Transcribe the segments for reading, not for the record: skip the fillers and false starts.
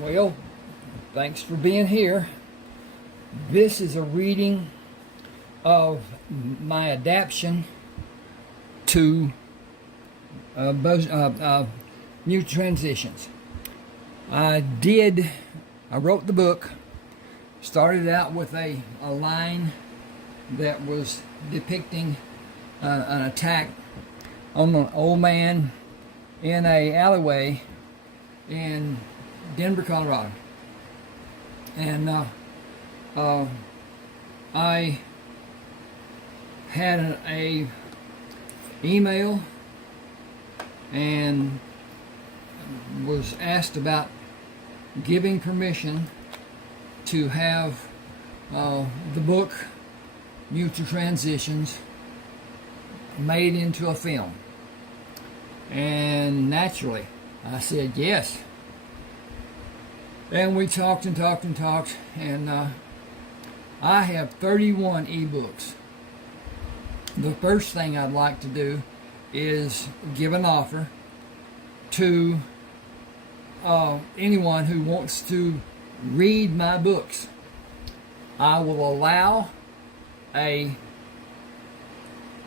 Well, thanks for being here. This is a reading of my adaption to new transitions. I wrote the book, started out with a line that was depicting an attack on an old man in a alleyway in Denver, Colorado. And I had a email and was asked about giving permission to have the book Mutual Transitions made into a film. And naturally I said yes. And we talked and talked and talked, and I have 31 ebooks. The first thing I'd like to do is give an offer to anyone who wants to read my books. I will allow a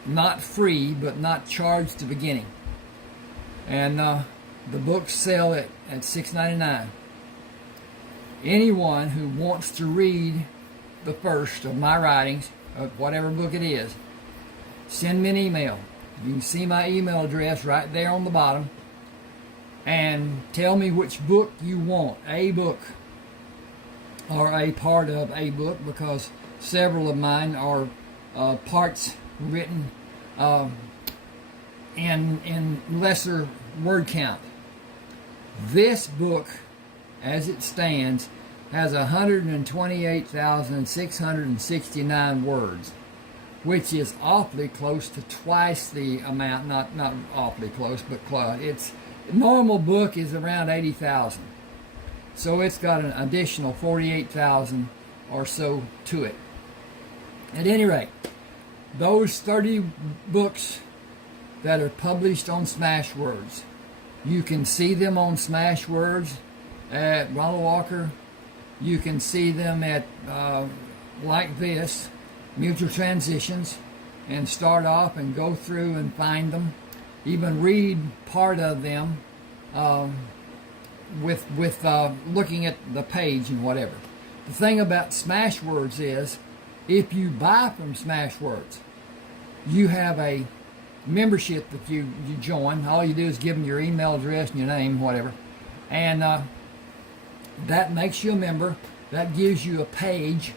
not free but not charged at the beginning, and the books sell at $6.99. Anyone who wants to read the first of my writings, of whatever book it is, send me an email. You can see my email address right there on the bottom, and tell me which book you want, a book or a part of a book, because several of mine are parts written in lesser word count. This book, as it stands, has 128,669 words, which is awfully close to twice the amount. Not awfully close, but close. Its normal book is around 80,000, so it's got an additional 48,000 or so to it. At any rate, those 30 books that are published on Smashwords, you can see them on Smashwords at Ronald Walker. You can see them at like this, Mutual Transitions, and start off and go through and find them, even read part of them with looking at the page and whatever. The thing about Smashwords is, if you buy from Smashwords, you have a membership that you join. All you do is give them your email address and your name, whatever, and that makes you a member. That gives you a page.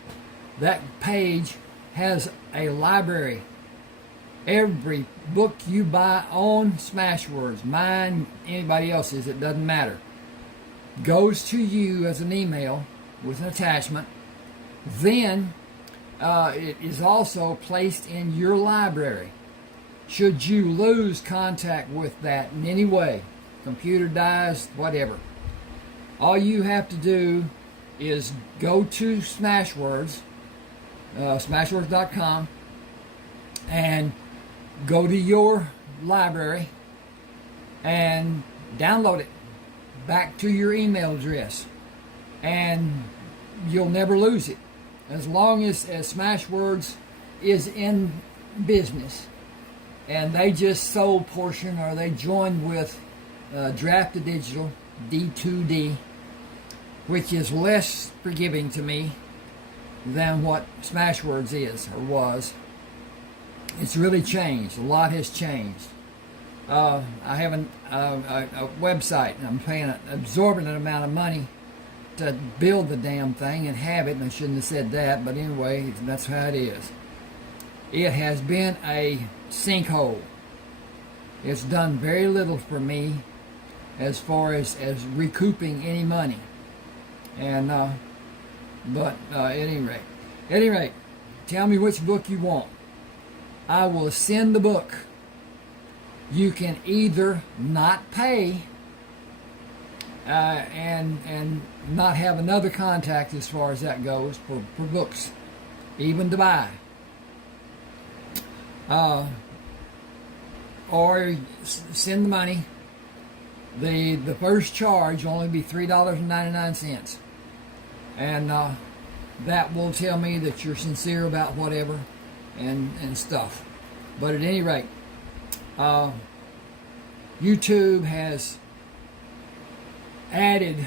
That page has a library. Every book you buy on Smashwords, mine, anybody else's, it doesn't matter, goes to you as an email with an attachment. Then it is also placed in your library. Should you lose contact with that in any way, computer dies, whatever, all you have to do is go to Smashwords, smashwords.com, and go to your library and download it back to your email address, and you'll never lose it as long as Smashwords is in business. And they just sold portion, or they joined with Drafted Digital, D2D, which is less forgiving to me than what Smashwords is or was. It's really changed. A lot has changed. I have a website, and I'm paying an exorbitant amount of money to build the damn thing and have it, and I shouldn't have said that, but anyway, that's how it is. It has been a sinkhole. It's done very little for me as far as recouping any money. And but at any rate, tell me which book you want. I will send the book. You can either not pay and not have another contact as far as that goes for books, even to buy. Or send the money, the first charge will only be $3.99, and that will tell me that you're sincere about whatever and stuff. But at any rate, YouTube has added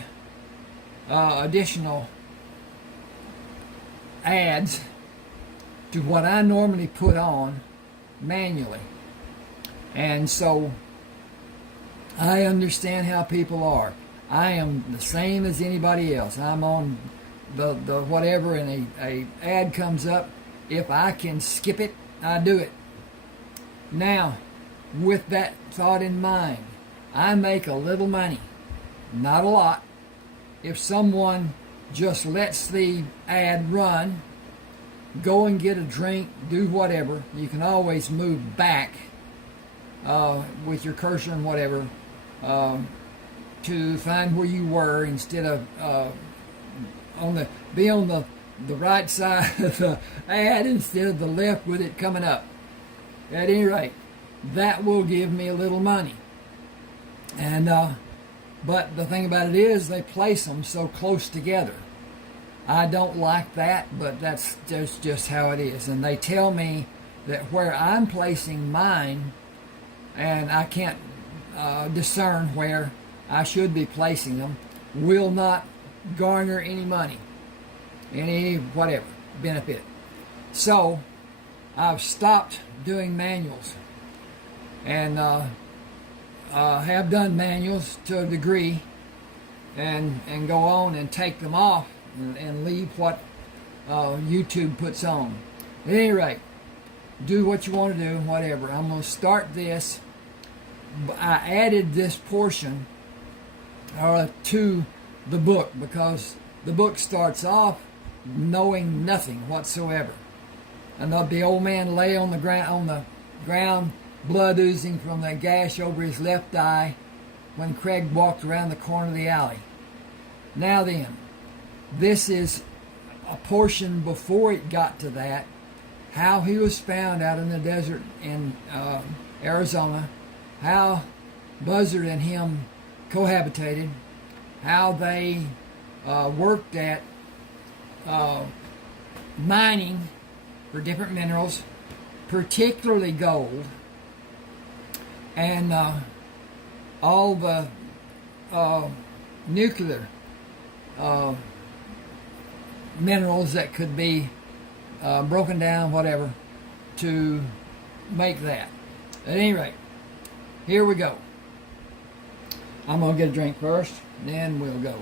additional ads to what I normally put on manually. And so I understand how people are. I am the same as anybody else. I'm on the whatever, and a ad comes up. If I can skip it, I do it. Now, with that thought in mind, I make a little money, not a lot. If someone just lets the ad run, go and get a drink, do whatever, you can always move back with your cursor and whatever to find where you were, instead of be on the right side of the ad instead of the left with it coming up. At any rate, that will give me a little money. And but the thing about it is, they place them so close together. I don't like that, but that's just how it is. And they tell me that where I'm placing mine, and I can't discern where I should be placing them, will not garner any money, any whatever benefit. So I've stopped doing manuals, and have done manuals to a degree, and go on and take them off and leave what YouTube puts on. At any rate, do what you want to do, whatever. I'm going to start this. I added this portion to the book because the book starts off knowing nothing whatsoever. And the old man lay on the ground, blood oozing from the gash over his left eye when Craig walked around the corner of the alley. Now then, this is a portion before it got to that, how he was found out in the desert in Arizona, how Buzzard and him cohabitated, how they worked at mining for different minerals, particularly gold, and all the nuclear minerals that could be broken down, whatever, to make that. At any rate, here we go. I'm going to get a drink first, then we'll go.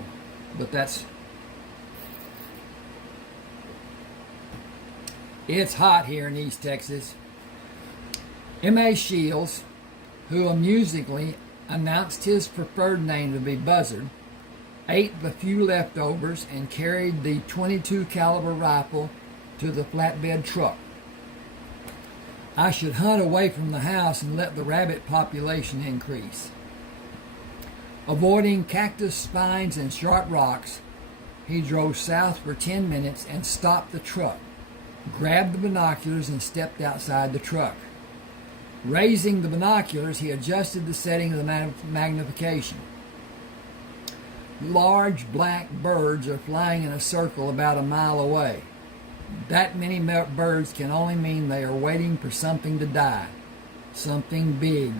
But it's hot here in East Texas. M.A. Shields, who amusingly announced his preferred name to be Buzzard, ate the few leftovers and carried the .22 caliber rifle to the flatbed truck. I should hunt away from the house and let the rabbit population increase. Avoiding cactus spines and sharp rocks, he drove south for 10 minutes and stopped the truck, grabbed the binoculars and stepped outside the truck. Raising the binoculars, he adjusted the setting of the magnification. Large black birds are flying in a circle about a mile away. That many birds can only mean they are waiting for something to die, something big.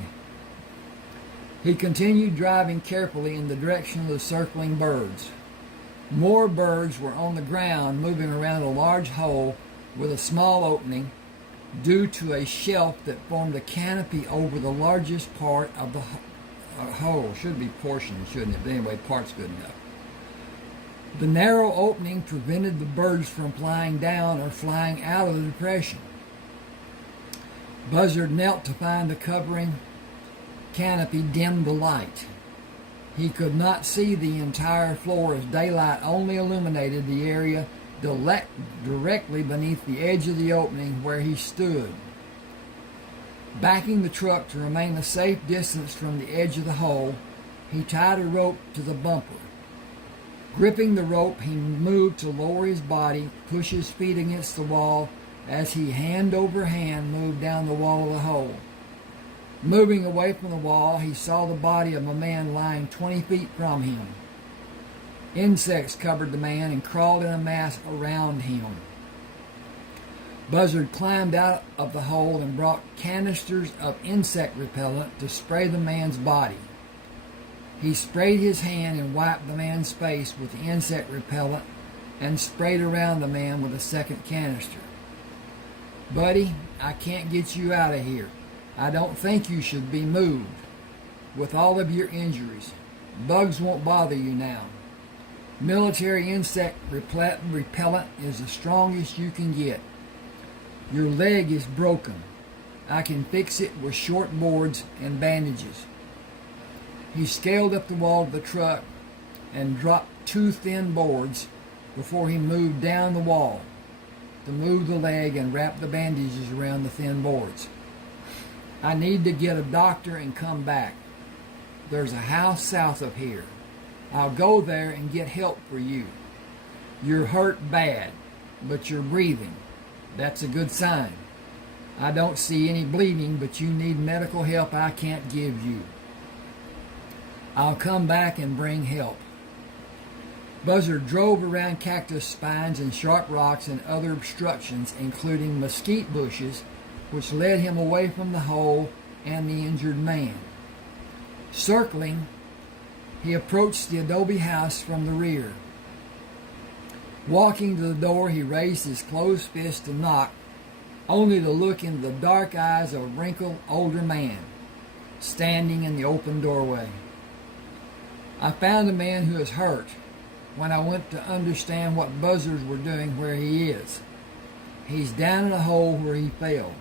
He continued driving carefully in the direction of the circling birds. More birds were on the ground, moving around a large hole with a small opening due to a shelf that formed a canopy over the largest part of the hole. Should be portion, shouldn't it? But anyway, part's good enough. The narrow opening prevented the birds from flying down or flying out of the depression. Buzzard knelt to find the covering canopy dimmed the light. He could not see the entire floor as daylight only illuminated the area directly beneath the edge of the opening where he stood. Backing the truck to remain a safe distance from the edge of the hole, he tied a rope to the bumper. Gripping the rope, he moved to lower his body, push his feet against the wall as he hand over hand moved down the wall of the hole. Moving away from the wall, he saw the body of a man lying 20 feet from him. Insects covered the man and crawled in a mass around him. Buzzard climbed out of the hole and brought canisters of insect repellent to spray the man's body. He sprayed his hand and wiped the man's face with the insect repellent and sprayed around the man with a second canister. "Buddy, I can't get you out of here. I don't think you should be moved. With all of your injuries, bugs won't bother you now. Military insect repellent is the strongest you can get. Your leg is broken. I can fix it with short boards and bandages." He scaled up the wall of the truck and dropped 2 thin boards before he moved down the wall to move the leg and wrap the bandages around the thin boards. "I need to get a doctor and come back. There's a house south of here. I'll go there and get help for you. You're hurt bad, but you're breathing. That's a good sign. I don't see any bleeding, but you need medical help I can't give you. I'll come back and bring help." Buzzard drove around cactus spines and sharp rocks and other obstructions, including mesquite bushes, which led him away from the hole and the injured man. Circling, he approached the adobe house from the rear. Walking to the door, he raised his closed fist to knock, only to look into the dark eyes of a wrinkled older man standing in the open doorway. "I found a man who is hurt when I went to understand what buzzards were doing where he is. He's down in a hole where he fell.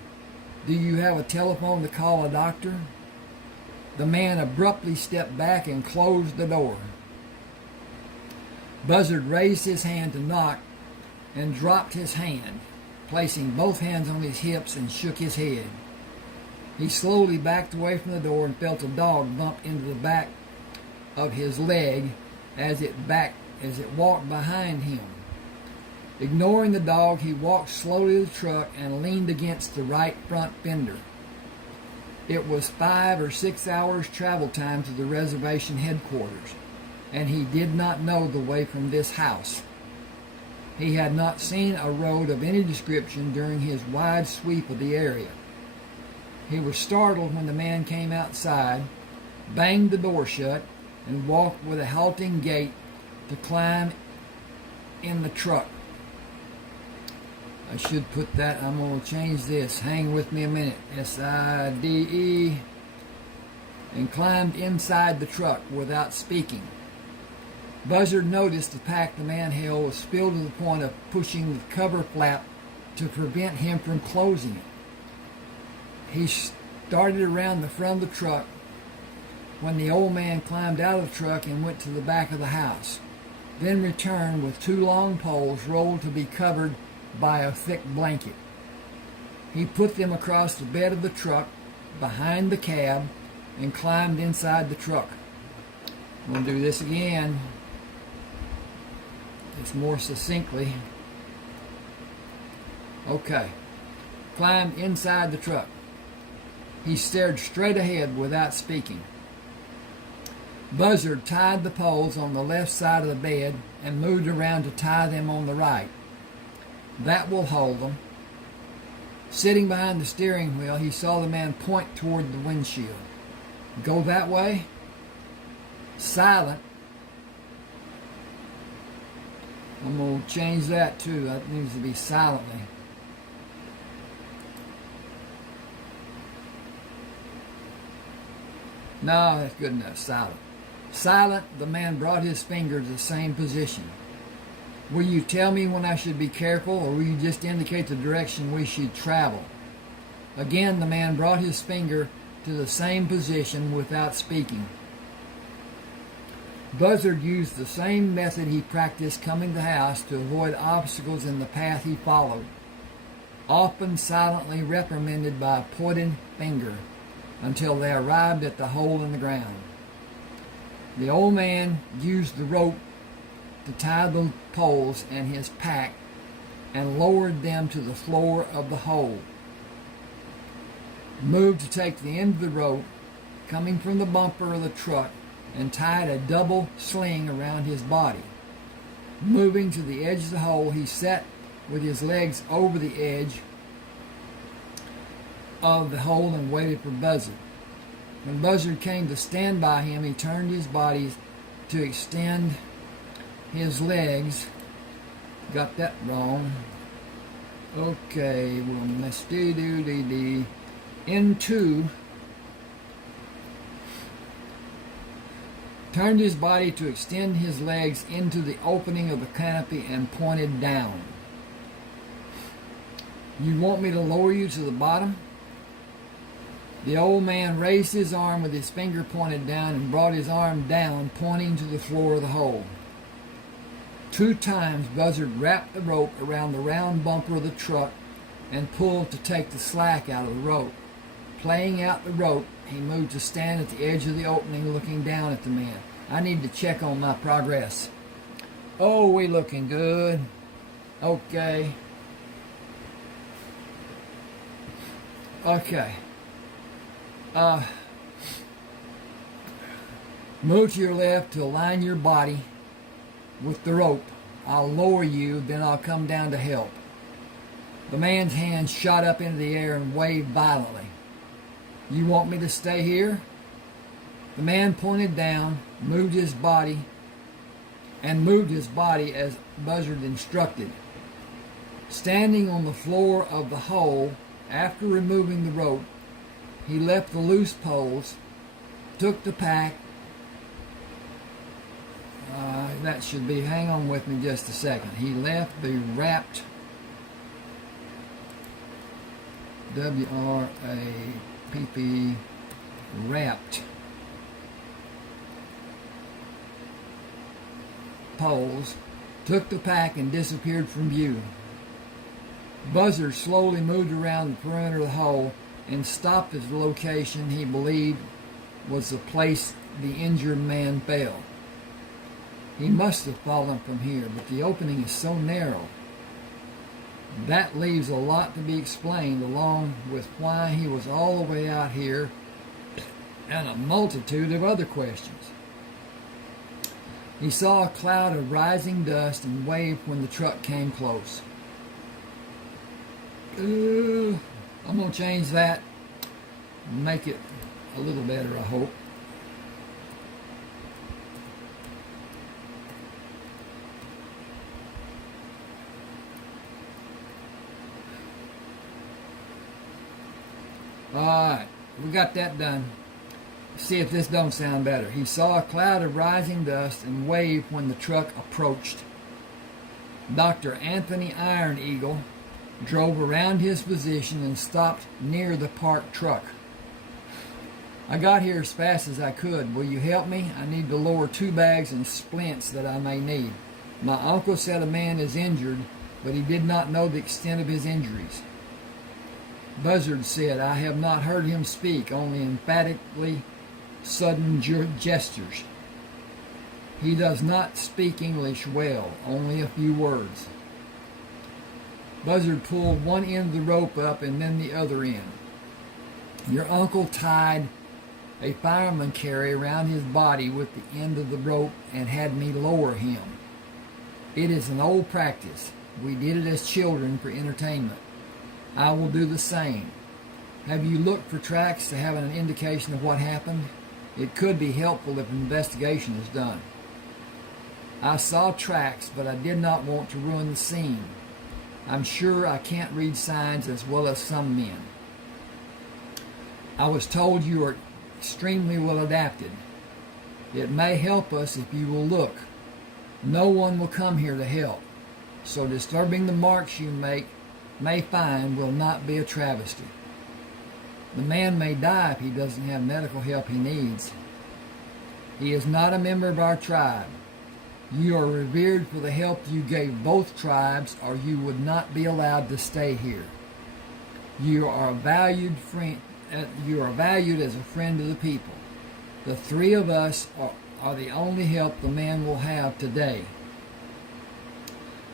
Do you have a telephone to call a doctor?" The man abruptly stepped back and closed the door. Buzzard raised his hand to knock and dropped his hand, placing both hands on his hips, and shook his head. He slowly backed away from the door and felt a dog bump into the back of his leg as it walked behind him. Ignoring the dog, he walked slowly to the truck and leaned against the right front fender. It was 5 or 6 hours travel time to the reservation headquarters, and he did not know the way from this house. He had not seen a road of any description during his wide sweep of the area. He was startled when the man came outside, banged the door shut, and walked with a halting gait to climb in the truck. I should put that, I'm going to change this. Hang with me a minute. SIDE. And climbed inside the truck without speaking. Buzzard noticed the pack the man held was filled to the point of pushing the cover flap to prevent him from closing it. He started around the front of the truck when the old man climbed out of the truck and went to the back of the house, then returned with 2 long poles rolled to be covered by a thick blanket. He put them across the bed of the truck behind the cab and climbed inside the truck. I'm going to do this again, just more succinctly. Okay. Climbed inside the truck. He stared straight ahead without speaking. Buzzard tied the poles on the left side of the bed and moved around to tie them on the right. That will hold them. Sitting behind the steering wheel, he saw the man point toward the windshield. Go that way? Silent. I'm going to change that too. That needs to be silently. No, that's good enough. Silent. Silent, the man brought his finger to the same position. Will you tell me when I should be careful, or will you just indicate the direction we should travel? Again, the man brought his finger to the same position without speaking. Buzzard used the same method he practiced coming to the house to avoid obstacles in the path he followed, often silently reprimanded by a pointed finger until they arrived at the hole in the ground. The old man used the rope to tie the poles and his pack and lowered them to the floor of the hole. moved to take the end of the rope coming from the bumper of the truck and tied a double sling around his body. Moving to the edge of the hole, he sat with his legs over the edge of the hole and waited for Buzzard. When Buzzard came to stand by him, he turned his body to extend his legs. Got that wrong. Okay, well, let's turned his body to extend his legs into the opening of the canopy and pointed down. You want me to lower you to the bottom? The old man raised his arm with his finger pointed down and brought his arm down, pointing to the floor of the hole. 2 times Buzzard wrapped the rope around the round bumper of the truck and pulled to take the slack out of the rope. Playing out the rope, he moved to stand at the edge of the opening looking down at the man. I need to check on my progress. Oh, we looking good. Okay. Okay. Move to your left to align your body with the rope. I'll lower you, then I'll come down to help. The man's hand shot up into the air and waved violently. You want me to stay here? The man pointed down, moved his body as Buzzard instructed. Standing on the floor of the hole, after removing the rope, he left the loose poles, took the pack. That should be, hang on with me just a second. He left the wrapped, W-R-A-P-P, wrapped poles, took the pack and disappeared from view. Buzzard slowly moved around the perimeter of the hole and stopped at the location he believed was the place the injured man fell. He must have fallen from here, but the opening is so narrow. That leaves a lot to be explained, along with why he was all the way out here and a multitude of other questions. He saw a cloud of rising dust and waved when the truck came close. I'm going to change that and make it a little better, I hope. Alright, we got that done. See if this don't sound better. He saw a cloud of rising dust and waved when the truck approached. Dr. Anthony Iron Eagle drove around his position and stopped near the parked truck. I got here as fast as I could. Will you help me? I need to lower 2 bags and splints that I may need. My uncle said a man is injured, but he did not know the extent of his injuries. Buzzard said, I have not heard him speak, only emphatically sudden gestures. He does not speak English well, only a few words. Buzzard pulled one end of the rope up and then the other end. Your uncle tied a fireman carry around his body with the end of the rope and had me lower him. It is an old practice. We did it as children for entertainment. I will do the same. Have you looked for tracks to have an indication of what happened? It could be helpful if an investigation is done. I saw tracks, but I did not want to ruin the scene. I'm sure I can't read signs as well as some men. I was told you are extremely well adapted. It may help us if you will look. No one will come here to help, so disturbing the marks you may find will not be a travesty. The man may die if he doesn't have medical help he needs. He is not a member of our tribe. You are revered for the help you gave both tribes, or you would not be allowed to stay here. You are valued as a friend of the people. The 3 of us are the only help the man will have today.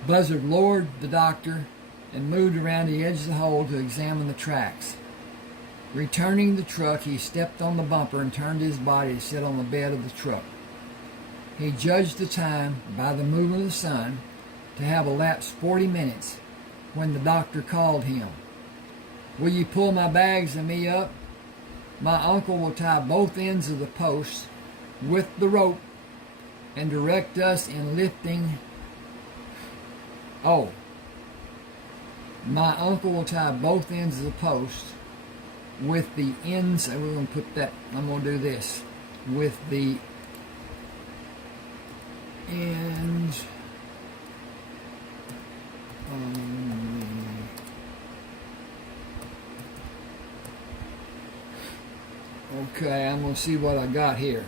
Buzzard lowered the doctor and moved around the edge of the hole to examine the tracks. Returning the truck, he stepped on the bumper and turned his body to sit on the bed of the truck. He judged the time by the movement of the sun to have elapsed 40 minutes when the doctor called him. "Will you pull my bags and me up? My uncle will tie both ends of the posts with the rope and direct us in lifting." My uncle will tie both ends of the post with the ends, and we're going to put that, I'm going to do this, with the ends okay, I'm going to see what I got here.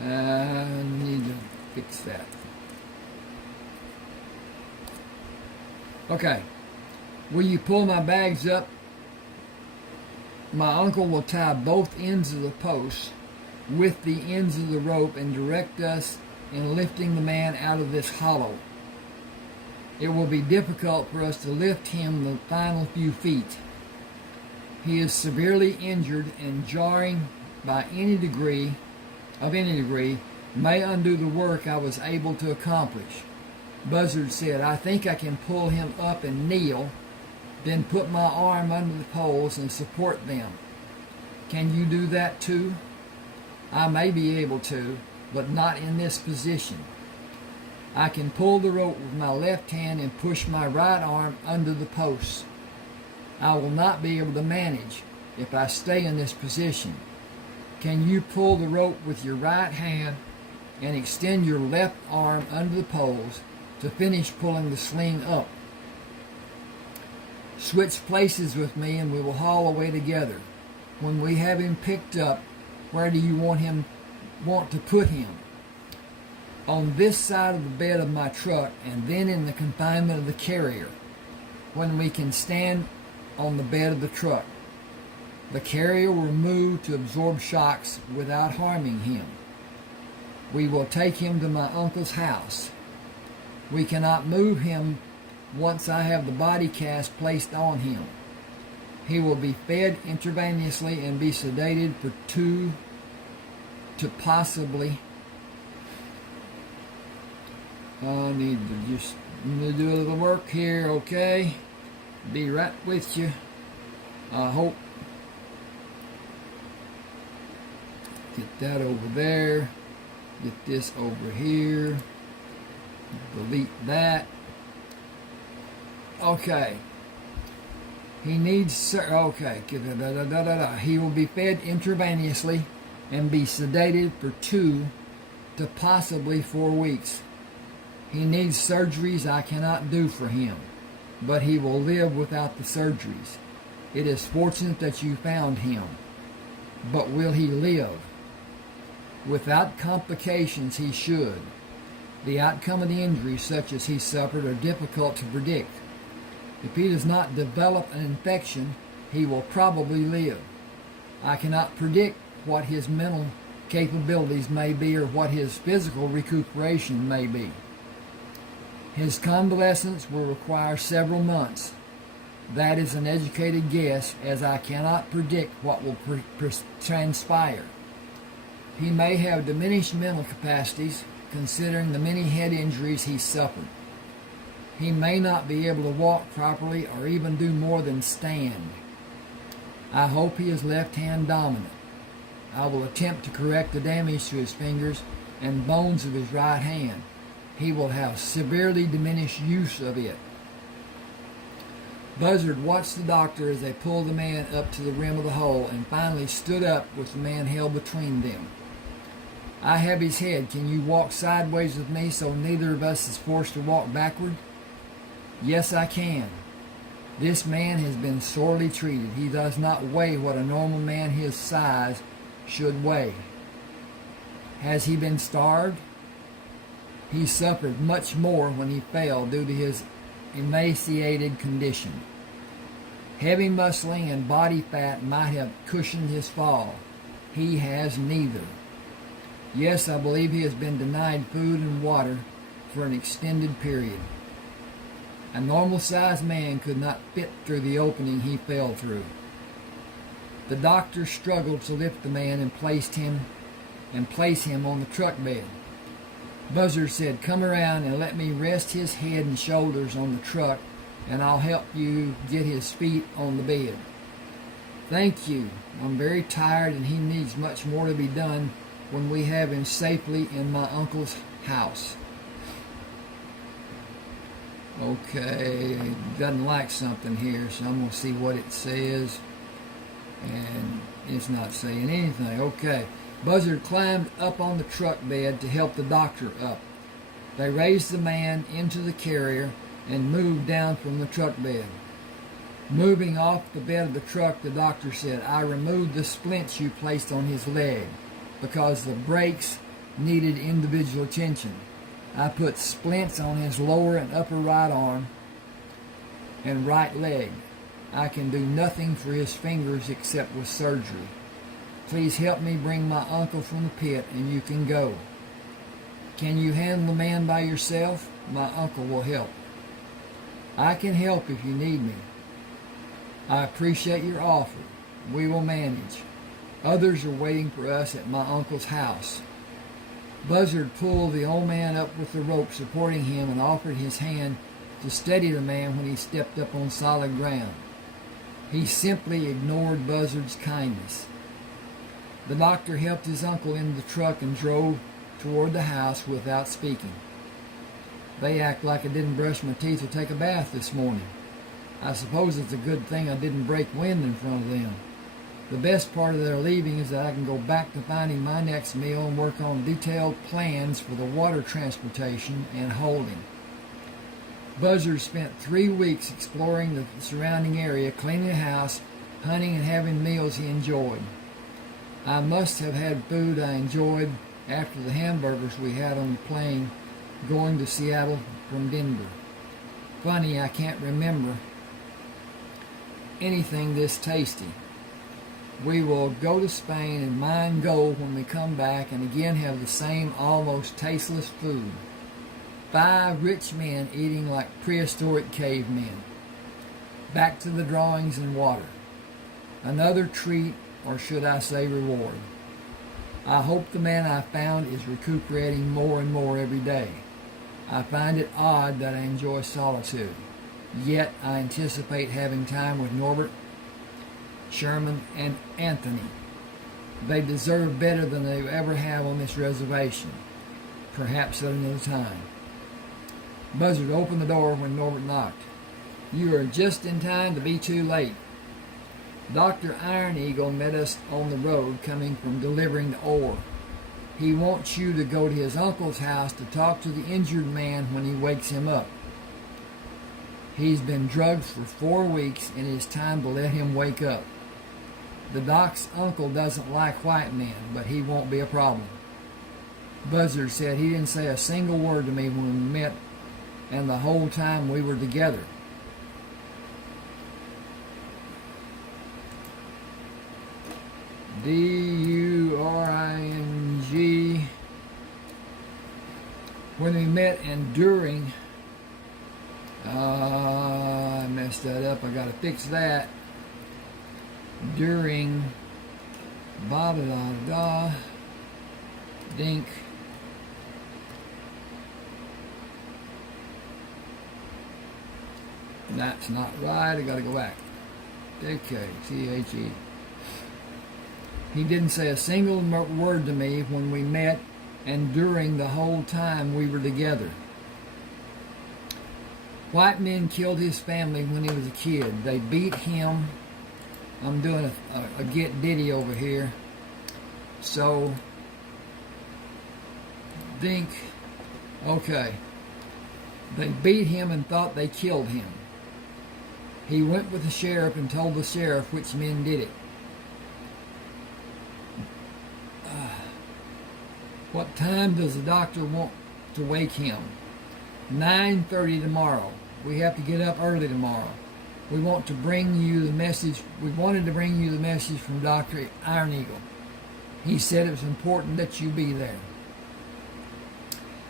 I need to fix that. Okay. "Will you pull my bags up? My uncle will tie both ends of the post with the ends of the rope and direct us in lifting the man out of this hollow. It will be difficult for us to lift him the final few feet. He is severely injured, and jarring by any degree may undo the work I was able to accomplish." Buzzard said, "I think I can pull him up and kneel, then put my arm under the poles and support them. Can you do that too?" "I may be able to, but not in this position. I can pull the rope with my left hand and push my right arm under the posts. I will not be able to manage if I stay in this position. Can you pull the rope with your right hand and extend your left arm under the poles to finish pulling the sling up? Switch places with me and we will haul away together. When we have him picked up, where do you want to put him?" "On this side of the bed of my truck, and then in the confinement of the carrier, when we can stand on the bed of the truck. The carrier will move to absorb shocks without harming him. We will take him to my uncle's house. We cannot move him once I have the body cast placed on him. He will be fed intravenously and be sedated for 2 to possibly..." I need to just do a little work here, okay? Be right with you. I hope. Get that over there. Get this over here. Delete that. Okay. He needs... Okay. He will be fed intravenously and be sedated for 2 to possibly 4 weeks. He needs surgeries I cannot do for him, but he will live without the surgeries. It is fortunate that you found him, but will he live? Without complications, he should. The outcome of the injuries such as he suffered are difficult to predict. If he does not develop an infection, he will probably live. I cannot predict what his mental capabilities may be or what his physical recuperation may be. His convalescence will require several months. That is an educated guess, as I cannot predict what will transpire. He may have diminished mental capacities, considering the many head injuries he suffered. He may not be able to walk properly or even do more than stand. I hope he is left-hand dominant. I will attempt to correct the damage to his fingers and bones of his right hand. He will have severely diminished use of it. Buzzard watched the doctor as they pulled the man up to the rim of the hole and finally stood up with the man held between them. I have his head. Can you walk sideways with me so neither of us is forced to walk backward? Yes, I can. This man has been sorely treated. He does not weigh what a normal man his size should weigh. Has he been starved? He suffered much more when he fell due to his emaciated condition. Heavy muscling and body fat might have cushioned his fall. He has neither. Yes, I believe he has been denied food and water for an extended period. A normal-sized man could not fit through the opening he fell through. The doctor struggled to lift the man and place him on the truck bed. Buzzard said, "Come around and let me rest his head and shoulders on the truck, and I'll help you get his feet on the bed." "Thank you. I'm very tired, and he needs much more to be done when we have him safely in my uncle's house." Okay, it doesn't like something here, so I'm going to see what it says. And it's not saying anything. Okay. Buzzard climbed up on the truck bed to help the doctor up. They raised the man into the carrier and moved down from the truck bed. Moving off the bed of the truck, the doctor said, "I removed the splints you placed on his leg because the breaks needed individual attention. I put splints on his lower and upper right arm and right leg. I can do nothing for his fingers except with surgery. Please help me bring my uncle from the pit and you can go. Can you handle the man by yourself? My uncle will help." "I can help if you need me." "I appreciate your offer. We will manage. Others are waiting for us at my uncle's house." Buzzard pulled the old man up with the rope supporting him and offered his hand to steady the man when he stepped up on solid ground. He simply ignored Buzzard's kindness. The doctor helped his uncle into the truck and drove toward the house without speaking. "They act like I didn't brush my teeth or take a bath this morning. I suppose it's a good thing I didn't break wind in front of them. The best part of their leaving is that I can go back to finding my next meal and work on detailed plans for the water transportation and holding." Buzzard spent 3 weeks exploring the surrounding area, cleaning the house, hunting, and having meals he enjoyed. "I must have had food I enjoyed after the hamburgers we had on the plane going to Seattle from Denver. Funny, I can't remember anything this tasty. We will go to Spain and mine gold when we come back and again have the same almost tasteless food. 5 rich men eating like prehistoric cavemen. Back to the drawings and water. Another treat, or should I say reward. I hope the man I found is recuperating more and more every day. I find it odd that I enjoy solitude. Yet I anticipate having time with Norbert, Sherman, and Anthony. They deserve better than they ever have on this reservation. Perhaps at another time." Buzzard opened the door when Norbert knocked. "You are just in time to be too late. Dr. Iron Eagle met us on the road coming from delivering the ore. He wants you to go to his uncle's house to talk to the injured man when he wakes him up. He's been drugged for 4 weeks and it is time to let him wake up. The doc's uncle doesn't like white men, but he won't be a problem." Buzzard said he didn't say a single word to me when we met and the whole time we were together. D-U-R-I-N-G. When we met and during... I messed that up. I got to fix that. During... Ba-da-da-da. Dink. That's not right. I got to go back. Okay. C-H-E. He didn't say a single word to me when we met and during the whole time we were together. White men killed his family when he was a kid. They beat him. I'm doing a get ditty over here. So, think, okay. They beat him and thought they killed him. He went with the sheriff and told the sheriff which men did it. What time does the doctor want to wake him? 9:30 tomorrow. We have to get up early tomorrow. We wanted to bring you the message from Dr. Iron Eagle. He said it was important that you be there.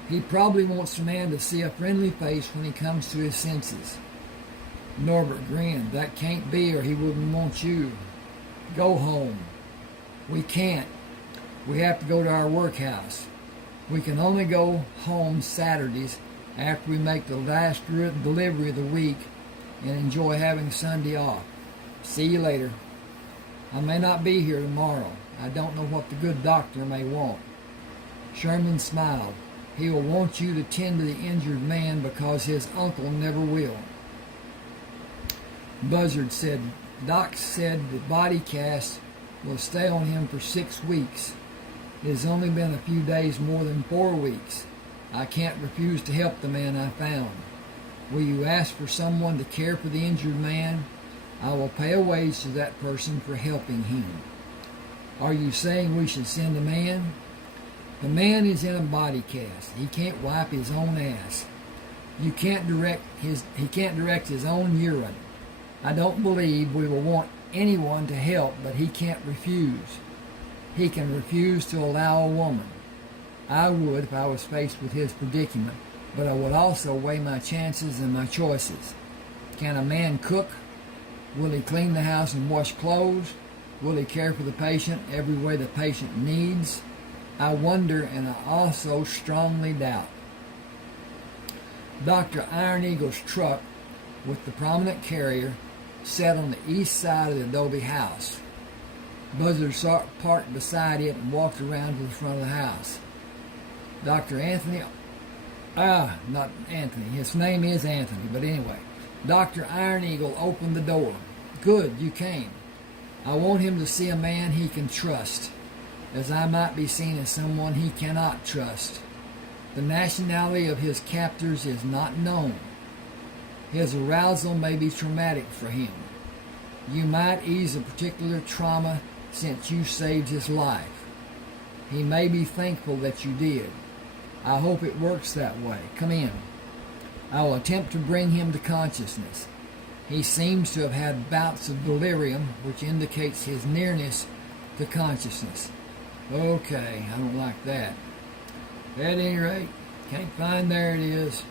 He probably wants the man to see a friendly face when he comes to his senses. Norbert grinned. That can't be, or he wouldn't want you. Go home. We can't. We have to go to our workhouse. We can only go home Saturdays after we make the last delivery of the week and enjoy having Sunday off. See you later. I may not be here tomorrow. I don't know what the good doctor may want. Sherman smiled. He will want you to tend to the injured man because his uncle never will. Buzzard said, Doc said the body cast will stay on him for 6 weeks. It has only been a few days more than 4 weeks. I can't refuse to help the man I found. Will you ask for someone to care for the injured man? I will pay a wage to that person for helping him. Are you saying we should send a man? The man is in a body cast. He can't wipe his own ass. He can't direct his own urine. I don't believe we will want anyone to help, but he can't refuse. He can refuse to allow a woman. I would if I was faced with his predicament, but I would also weigh my chances and my choices. Can a man cook? Will he clean the house and wash clothes? Will he care for the patient every way the patient needs? I wonder, and I also strongly doubt. Dr. Iron Eagle's truck with the prominent carrier sat on the east side of the adobe house. Buzzard parked beside it and walked around to the front of the house. Dr. not Anthony, his name is Anthony, but anyway, Dr. Iron Eagle opened the door. Good, you came. I want him to see a man he can trust, as I might be seen as someone he cannot trust. The nationality of his captors is not known. His arousal may be traumatic for him. You might ease a particular trauma since you saved his life. He may be thankful that you did. I hope it works that way. Come in. I will attempt to bring him to consciousness. He seems to have had bouts of delirium, which indicates his nearness to consciousness. Okay, I don't like that. At any rate, can't find, there it is.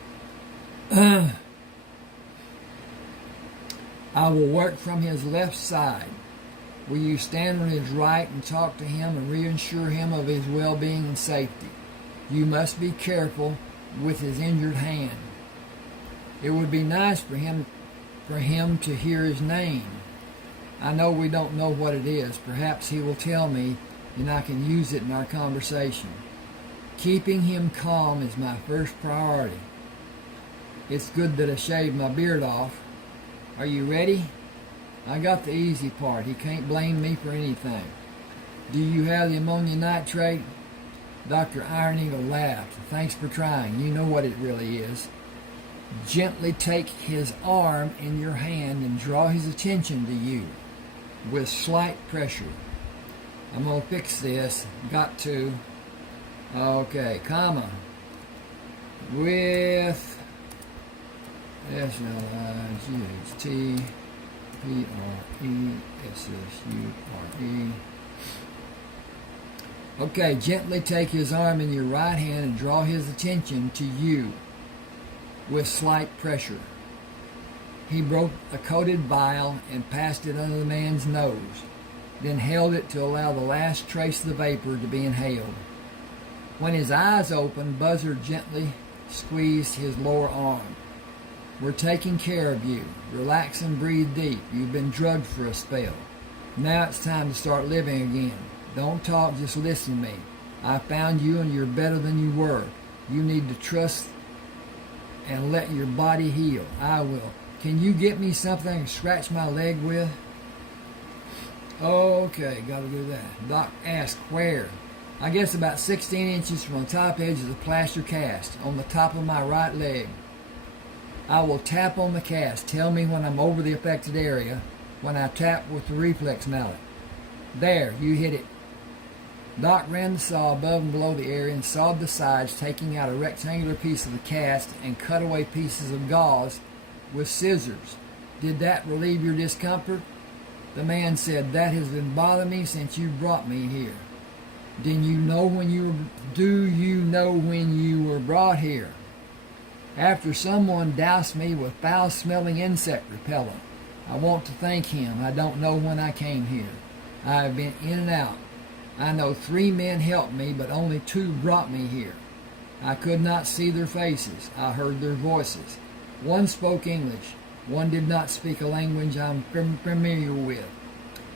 I will work from his left side. Will you stand on his right and talk to him and reassure him of his well-being and safety? You must be careful with his injured hand. It would be nice for him to hear his name. I know we don't know what it is. Perhaps he will tell me and I can use it in our conversation. Keeping him calm is my first priority. It's good that I shaved my beard off. Are you ready? I got the easy part. He can't blame me for anything. Do you have the ammonia nitrate? Dr. Iron Eagle laughed. Thanks for trying. You know what it really is. Gently take his arm in your hand and draw his attention to you with slight pressure. I'm going to fix this. Got to. Okay, comma. With SLIGHTPRESSURE. Okay, gently take his arm in your right hand and draw his attention to you with slight pressure. He broke a coated vial and passed it under the man's nose, then held it to allow the last trace of the vapor to be inhaled. When his eyes opened, Buzzard gently squeezed his lower arm. We're taking care of you. Relax and breathe deep. You've been drugged for a spell. Now it's time to start living again. Don't talk, just listen to me. I found you and you're better than you were. You need to trust and let your body heal. I will. Can you get me something to scratch my leg with? Okay, gotta do that. Doc asked, where? I guess about 16 inches from the top edge of the plaster cast, on the top of my right leg. I will tap on the cast. Tell me when I'm over the affected area, when I tap with the reflex mallet. There, you hit it. Doc ran the saw above and below the area and sawed the sides, taking out a rectangular piece of the cast and cut away pieces of gauze with scissors. Did that relieve your discomfort? The man said, that has been bothering me since you brought me here. Do you know when you were brought here? After someone doused me with foul-smelling insect repellent. I want to thank him. I don't know when I came here. I have been in and out. I know 3 men helped me, but only 2 brought me here. I could not see their faces. I heard their voices. One spoke English. One did not speak a language I'm familiar with.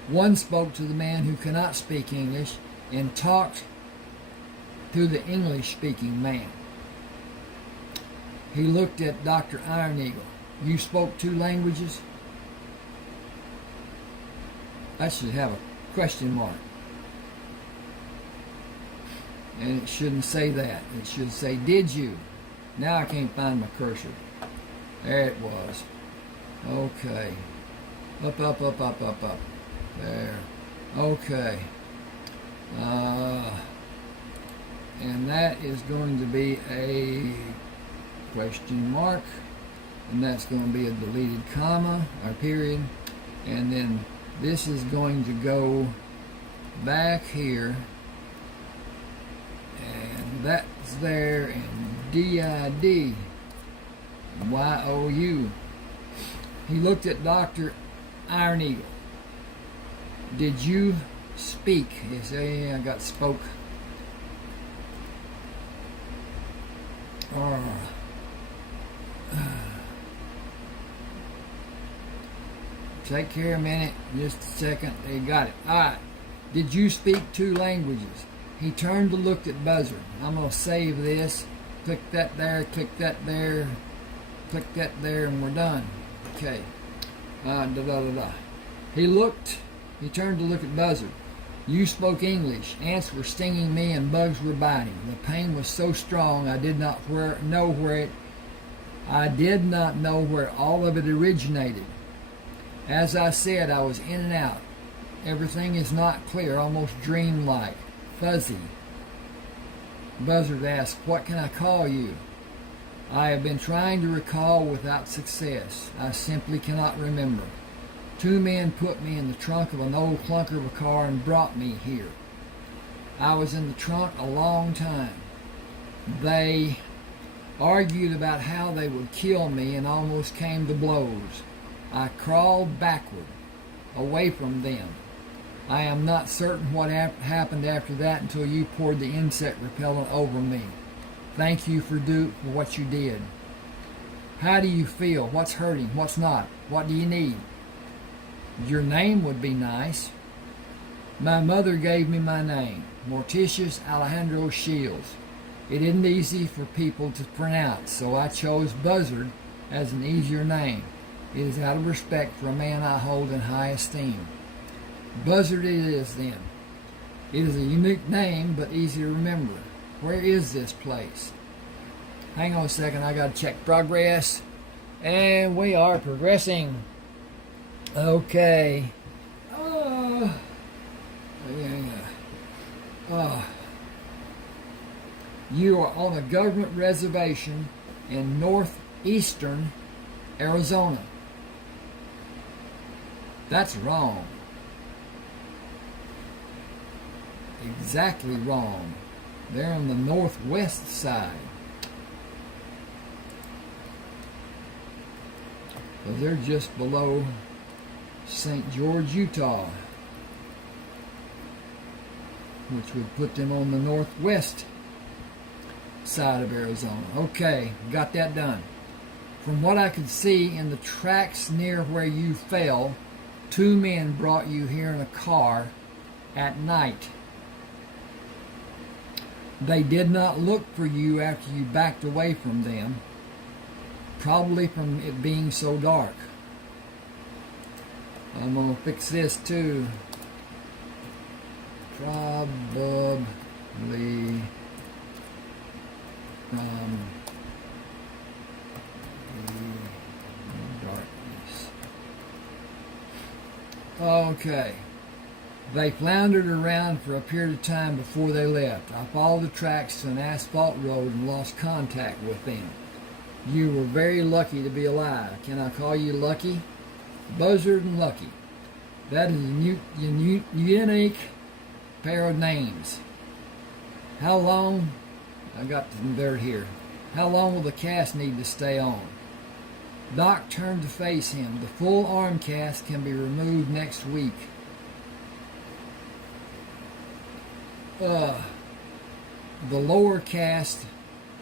One spoke to the man who cannot speak English and talked to the English-speaking man. He looked at Dr. Iron Eagle. You spoke 2 languages? I should have a question mark. And it shouldn't say that. It should say, did you? Now I can't find my cursor. There it was. Okay. Up, up, up, up, up, up. There. Okay. And that is going to be a question mark. And that's going to be a deleted comma or period. And then this is going to go back here. And that's there. And DID. YOU. He looked at Dr. Iron Eagle. Did you speak? He said, yeah, I got spoke. Take care a minute, just a second. They got it. Alright. Did you speak 2 languages? He turned to look at Buzzard. I'm going to save this. Click that there, click that there, click that there, and we're done. Okay. He turned to look at Buzzard. You spoke English. Ants were stinging me and bugs were biting. The pain was so strong I did not know where all of it originated. As I said, I was in and out. Everything is not clear, almost dreamlike, fuzzy. Buzzard asked, what can I call you? I have been trying to recall without success. I simply cannot remember. 2 men put me in the trunk of an old clunker of a car and brought me here. I was in the trunk a long time. They argued about how they would kill me and almost came to blows. I crawled backward, away from them. I am not certain what happened after that until you poured the insect repellent over me. Thank you for what you did. How do you feel? What's hurting? What's not? What do you need? Your name would be nice. My mother gave me my name, Morticius Alejandro Shields. It isn't easy for people to pronounce, so I chose Buzzard as an easier name. It is out of respect for a man I hold in high esteem. Buzzard it is then. It is a unique name, but easy to remember. Where is this place? Hang on a second, I gotta check progress. And we are progressing. Okay. You are on a government reservation in northeastern Arizona. That's wrong. Exactly wrong. They're on the northwest side. So they're just below St. George, Utah, which would put them on the northwest side of Arizona. Okay, got that done. From what I could see in the tracks near where you fell, 2 men brought you here in a car at night. They did not look for you after you backed away from them, probably from it being so dark. I'm going to fix this too. Probably from the darkness. Okay. They floundered around for a period of time before they left. I followed the tracks to an asphalt road and lost contact with them. You were very lucky to be alive. Can I call you Lucky? Buzzard and Lucky. That is a unique pair of names. How long, I got the dirt here, how long will the cast need to stay on? Doc turned to face him. The full arm cast can be removed next week. The lower cast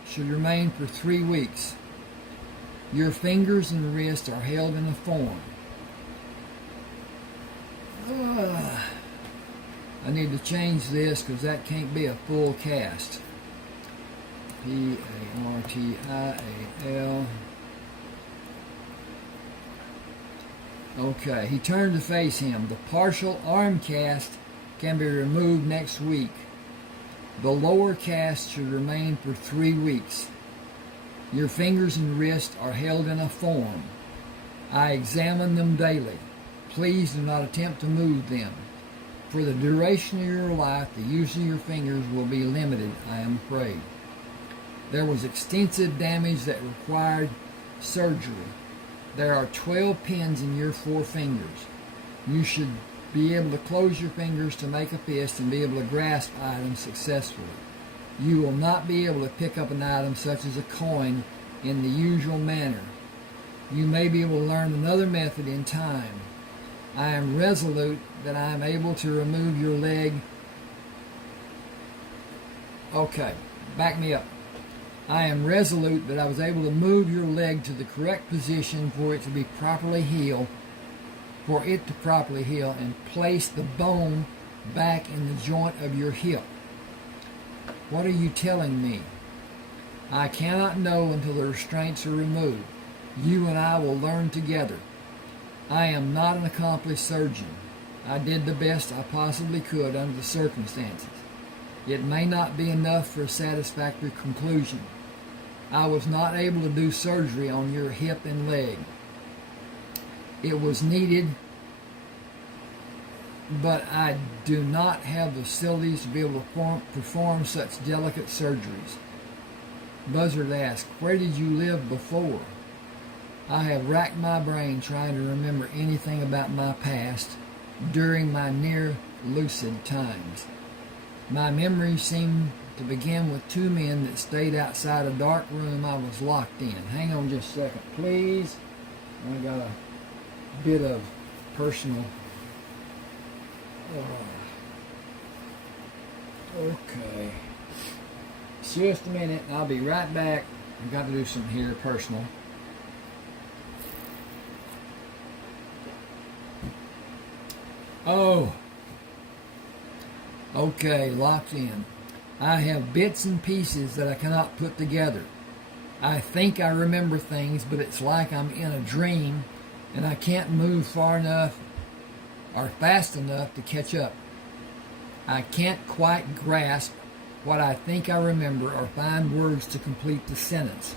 should remain for 3 weeks. Your fingers and wrist are held in a form. I need to change this because that can't be a full cast. P-A-R-T-I-A-L. Okay, he turned to face him. The partial arm cast can be removed next week. The lower cast should remain for 3 weeks. Your fingers and wrists are held in a form. I examine them daily. Please do not attempt to move them. For the duration of your life, the use of your fingers will be limited, I am afraid. There was extensive damage that required surgery. There are 12 pins in your 4 fingers. You should be able to close your fingers to make a fist and be able to grasp items successfully. You will not be able to pick up an item such as a coin in the usual manner. You may be able to learn another method in time. I am resolute that I am able to remove your leg. Okay, back me up. I am resolute that I was able to move your leg to the correct position for it to properly heal and place the bone back in the joint of your hip. What are you telling me? I cannot know until the restraints are removed. You and I will learn together. I am not an accomplished surgeon. I did the best I possibly could under the circumstances. It may not be enough for a satisfactory conclusion. I was not able to do surgery on your hip and leg. It was needed, but I do not have the facilities to be able to perform such delicate surgeries. Buzzard asked, where did you live before? I have racked my brain trying to remember anything about my past during my near lucid times. My memories seem to begin with 2 men that stayed outside a dark room I was locked in. Hang on just a second, please. I got a bit of personal. Okay. Just a minute, and I'll be right back. I've got to do something here personal. Oh. Okay, locked in. I have bits and pieces that I cannot put together. I think I remember things, but it's like I'm in a dream, and I can't move far enough or fast enough to catch up. I can't quite grasp what I think I remember or find words to complete the sentence.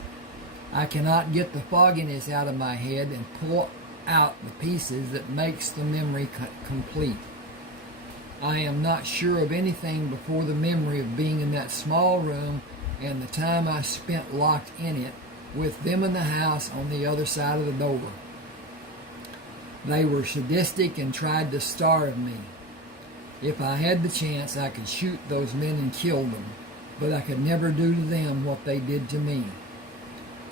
I cannot get the fogginess out of my head and pull out the pieces that makes the memory complete. I am not sure of anything before the memory of being in that small room and the time I spent locked in it with them in the house on the other side of the door. They were sadistic and tried to starve me. If I had the chance, I could shoot those men and kill them, but I could never do to them what they did to me.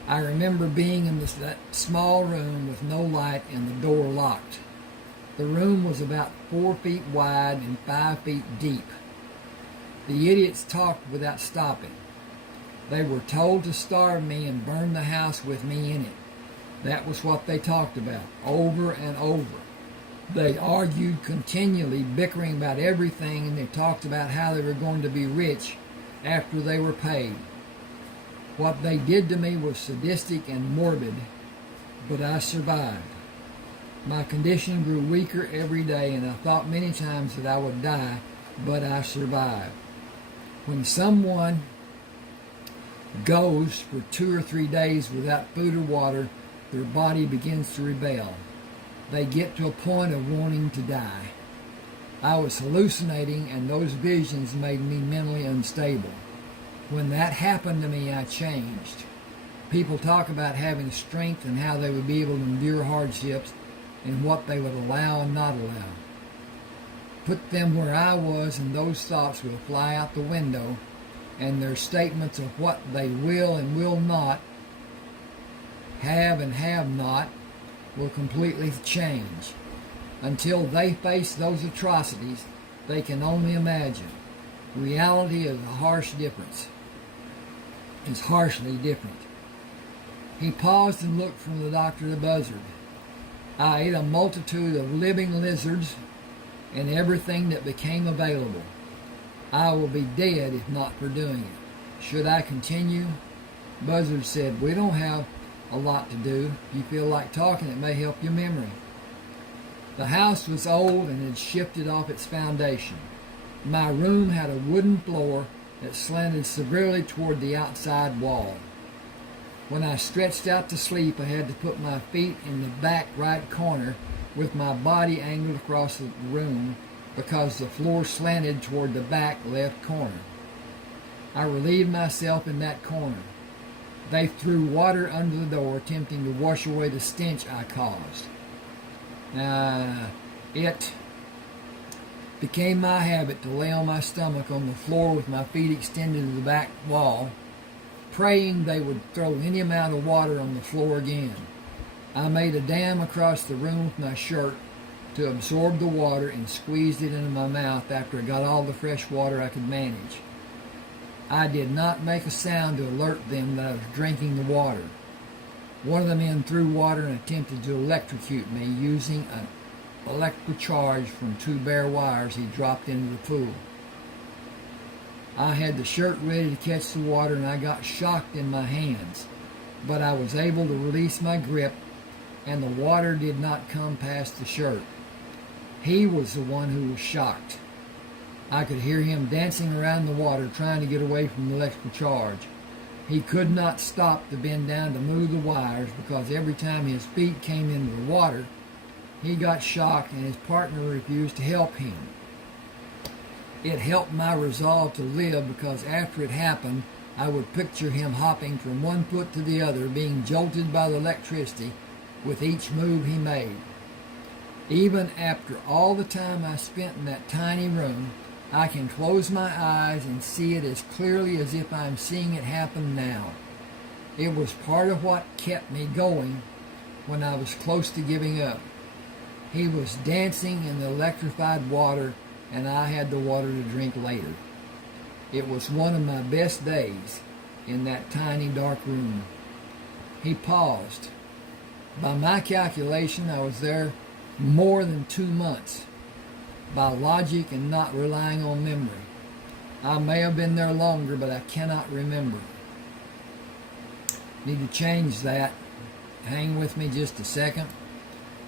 I remember being in that small room with no light and the door locked. The room was about 4 feet wide and 5 feet deep. The idiots talked without stopping. They were told to starve me and burn the house with me in it. That was what they talked about, over and over. They argued continually, bickering about everything, and they talked about how they were going to be rich after they were paid. What they did to me was sadistic and morbid, but I survived. My condition grew weaker every day, and I thought many times that I would die, but I survived. When someone goes for 2 or 3 days without food or water, their body begins to rebel. They get to a point of wanting to die. I was hallucinating, and those visions made me mentally unstable. When that happened to me, I changed. People talk about having strength and how they would be able to endure hardships and what they would allow and not allow. Put them where I was, and those thoughts will fly out the window, and their statements of what they will and will not, have and have not, will completely change. Until they face those atrocities, they can only imagine. Reality is harshly different. He paused and looked from the doctor to Buzzard. I ate a multitude of living lizards and everything that became available. I will be dead if not for doing it. Should I continue? Buzzard said, we don't have a lot to do. If you feel like talking, it may help your memory. The house was old and had shifted off its foundation. My room had a wooden floor that slanted severely toward the outside wall. When I stretched out to sleep, I had to put my feet in the back right corner with my body angled across the room because the floor slanted toward the back left corner. I relieved myself in that corner. They threw water under the door, attempting to wash away the stench I caused. It became my habit to lay on my stomach on the floor with my feet extended to the back wall, praying they would throw any amount of water on the floor again. I made a dam across the room with my shirt to absorb the water and squeezed it into my mouth after I got all the fresh water I could manage. I did not make a sound to alert them that I was drinking the water. One of the men threw water and attempted to electrocute me using an electrical charge from 2 bare wires he dropped into the pool. I had the shirt ready to catch the water and I got shocked in my hands, but I was able to release my grip and the water did not come past the shirt. He was the one who was shocked. I could hear him dancing around the water trying to get away from the electrical charge. He could not stop to bend down to move the wires because every time his feet came into the water, he got shocked and his partner refused to help him. It helped my resolve to live because after it happened, I would picture him hopping from one foot to the other, being jolted by the electricity with each move he made. Even after all the time I spent in that tiny room, I can close my eyes and see it as clearly as if I'm seeing it happen now. It was part of what kept me going when I was close to giving up. He was dancing in the electrified water, and I had the water to drink later. It was one of my best days in that tiny dark room. He paused. By my calculation, I was there more than 2 months. By logic and not relying on memory. I may have been there longer, but I cannot remember. Need to change that. Hang with me just a second,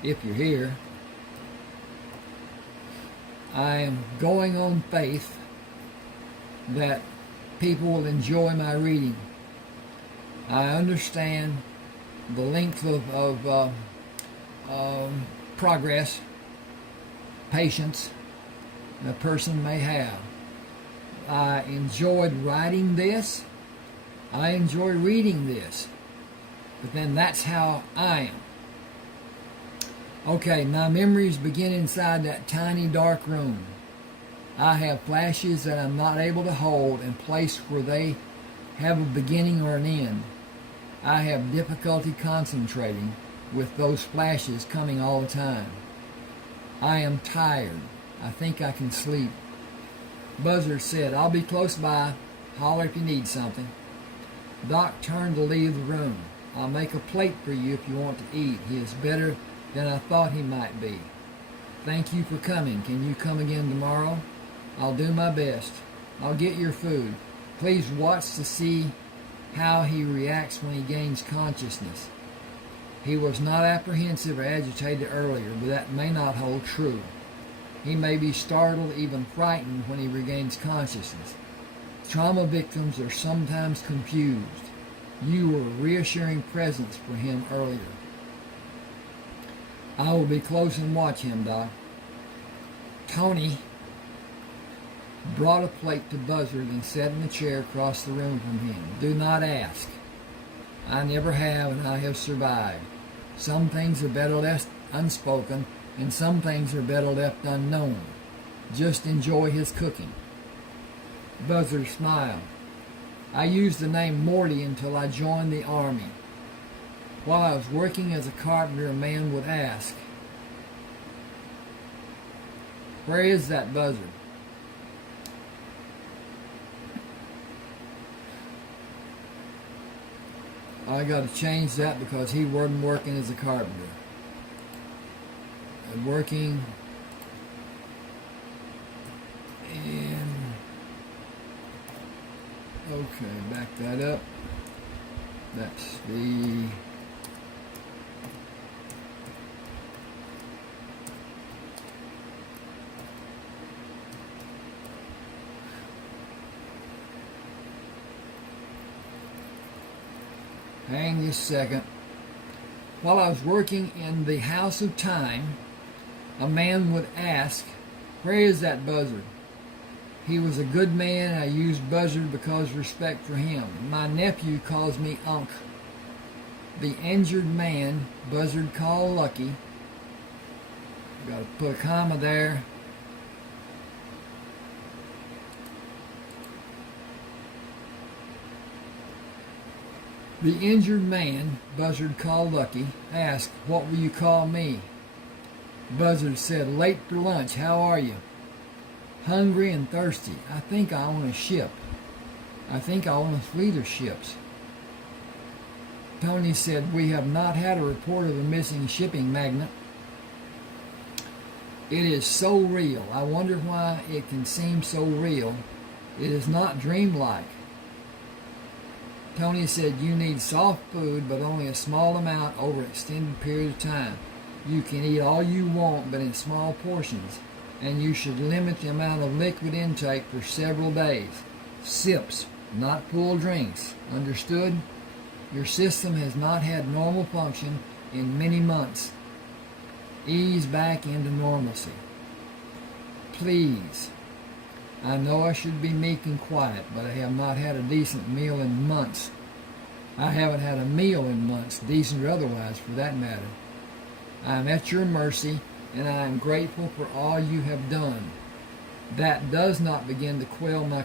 if you're here. I am going on faith that people will enjoy my reading. I understand the length of progress, patience a person may have. I enjoyed writing this. I enjoy reading this. But then that's how I am. Okay, my memories begin inside that tiny dark room. I have flashes that I'm not able to hold and place where they have a beginning or an end. I have difficulty concentrating with those flashes coming all the time. I am tired. I think I can sleep. Buzzard said, I'll be close by. Holler if you need something. Doc turned to leave the room. I'll make a plate for you if you want to eat. He is better than I thought he might be. Thank you for coming. Can you come again tomorrow? I'll do my best. I'll get your food. Please watch to see how he reacts when he gains consciousness. He was not apprehensive or agitated earlier, but that may not hold true. He may be startled, even frightened, when he regains consciousness. Trauma victims are sometimes confused. You were a reassuring presence for him earlier. I will be close and watch him, Doc. Tony brought a plate to Buzzard and sat in a chair across the room from him. Do not ask. I never have, and I have survived. Some things are better left unspoken, and some things are better left unknown. Just enjoy his cooking. Buzzard smiled. I used the name Morty until I joined the Army. While I was working as a carpenter, a man would ask, "Where is that buzzard?" I got to change that because he wasn't working as a carpenter. Working and okay, back that up. That's the hang just a second. While I was working in the House of Time, a man would ask, "Where is that buzzard?" He was a good man. I used buzzard because of respect for him. My nephew calls me Unc. The injured man, buzzard called Lucky. Got to put a comma there. The injured man, buzzard called Lucky, asked, "What will you call me?" Buzzard said, "Late for lunch. How are you?" "Hungry and thirsty. I think I own a ship. I think I own a fleet of ships." Tony said, "We have not had a report of a missing shipping magnate. It is so real. I wonder why it can seem so real. It is not dreamlike." Tony said, "You need soft food, but only a small amount over an extended period of time. You can eat all you want, but in small portions, and you should limit the amount of liquid intake for several days. Sips, not full drinks. Understood? Your system has not had normal function in many months. Ease back into normalcy. Please. I know I should be meek and quiet, but I have not had a decent meal in months. I haven't had a meal in months, decent or otherwise, for that matter. I am at your mercy, and I am grateful for all you have done. That does not begin to quell my..."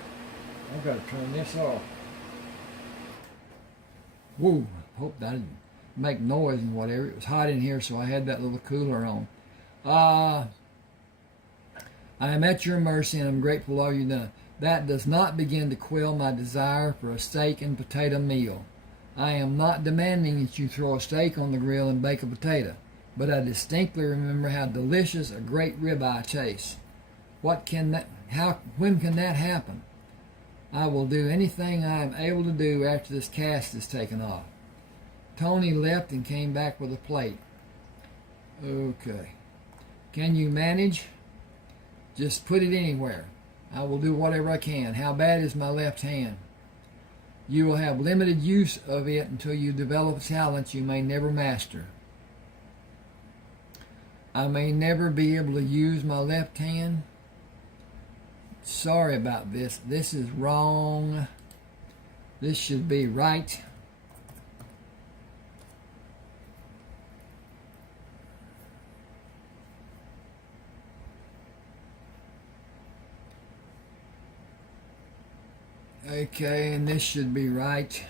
I've got to turn this off. Whoa, hope that didn't make noise and whatever. It was hot in here, so I had that little cooler on. I am at your mercy, and I'm grateful for all you've done. That does not begin to quell my desire for a steak and potato meal. I am not demanding that you throw a steak on the grill and bake a potato, but I distinctly remember how delicious a great ribeye tastes. When can that happen? I will do anything I am able to do after this cast is taken off. Tony left and came back with a plate. Okay. Can you manage? Just put it anywhere. I will do whatever I can. How bad is my left hand? You will have limited use of it until you develop talents you may never master. I may never be able to use my left hand. Sorry about this. This is wrong. This should be right. Okay, and this should be right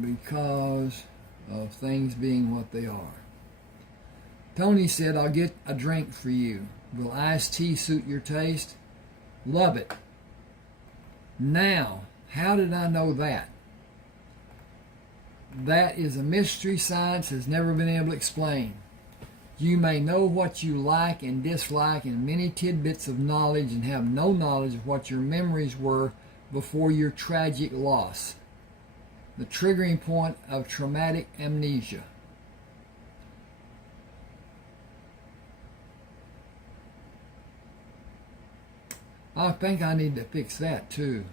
because of things being what they are. Tony said, "I'll get a drink for you. Will iced tea suit your taste?" Love it. Now, how did I know that? That is a mystery science has never been able to explain. You may know what you like and dislike in many tidbits of knowledge and have no knowledge of what your memories were before your tragic loss. The triggering point of traumatic amnesia. I think I need to fix that too.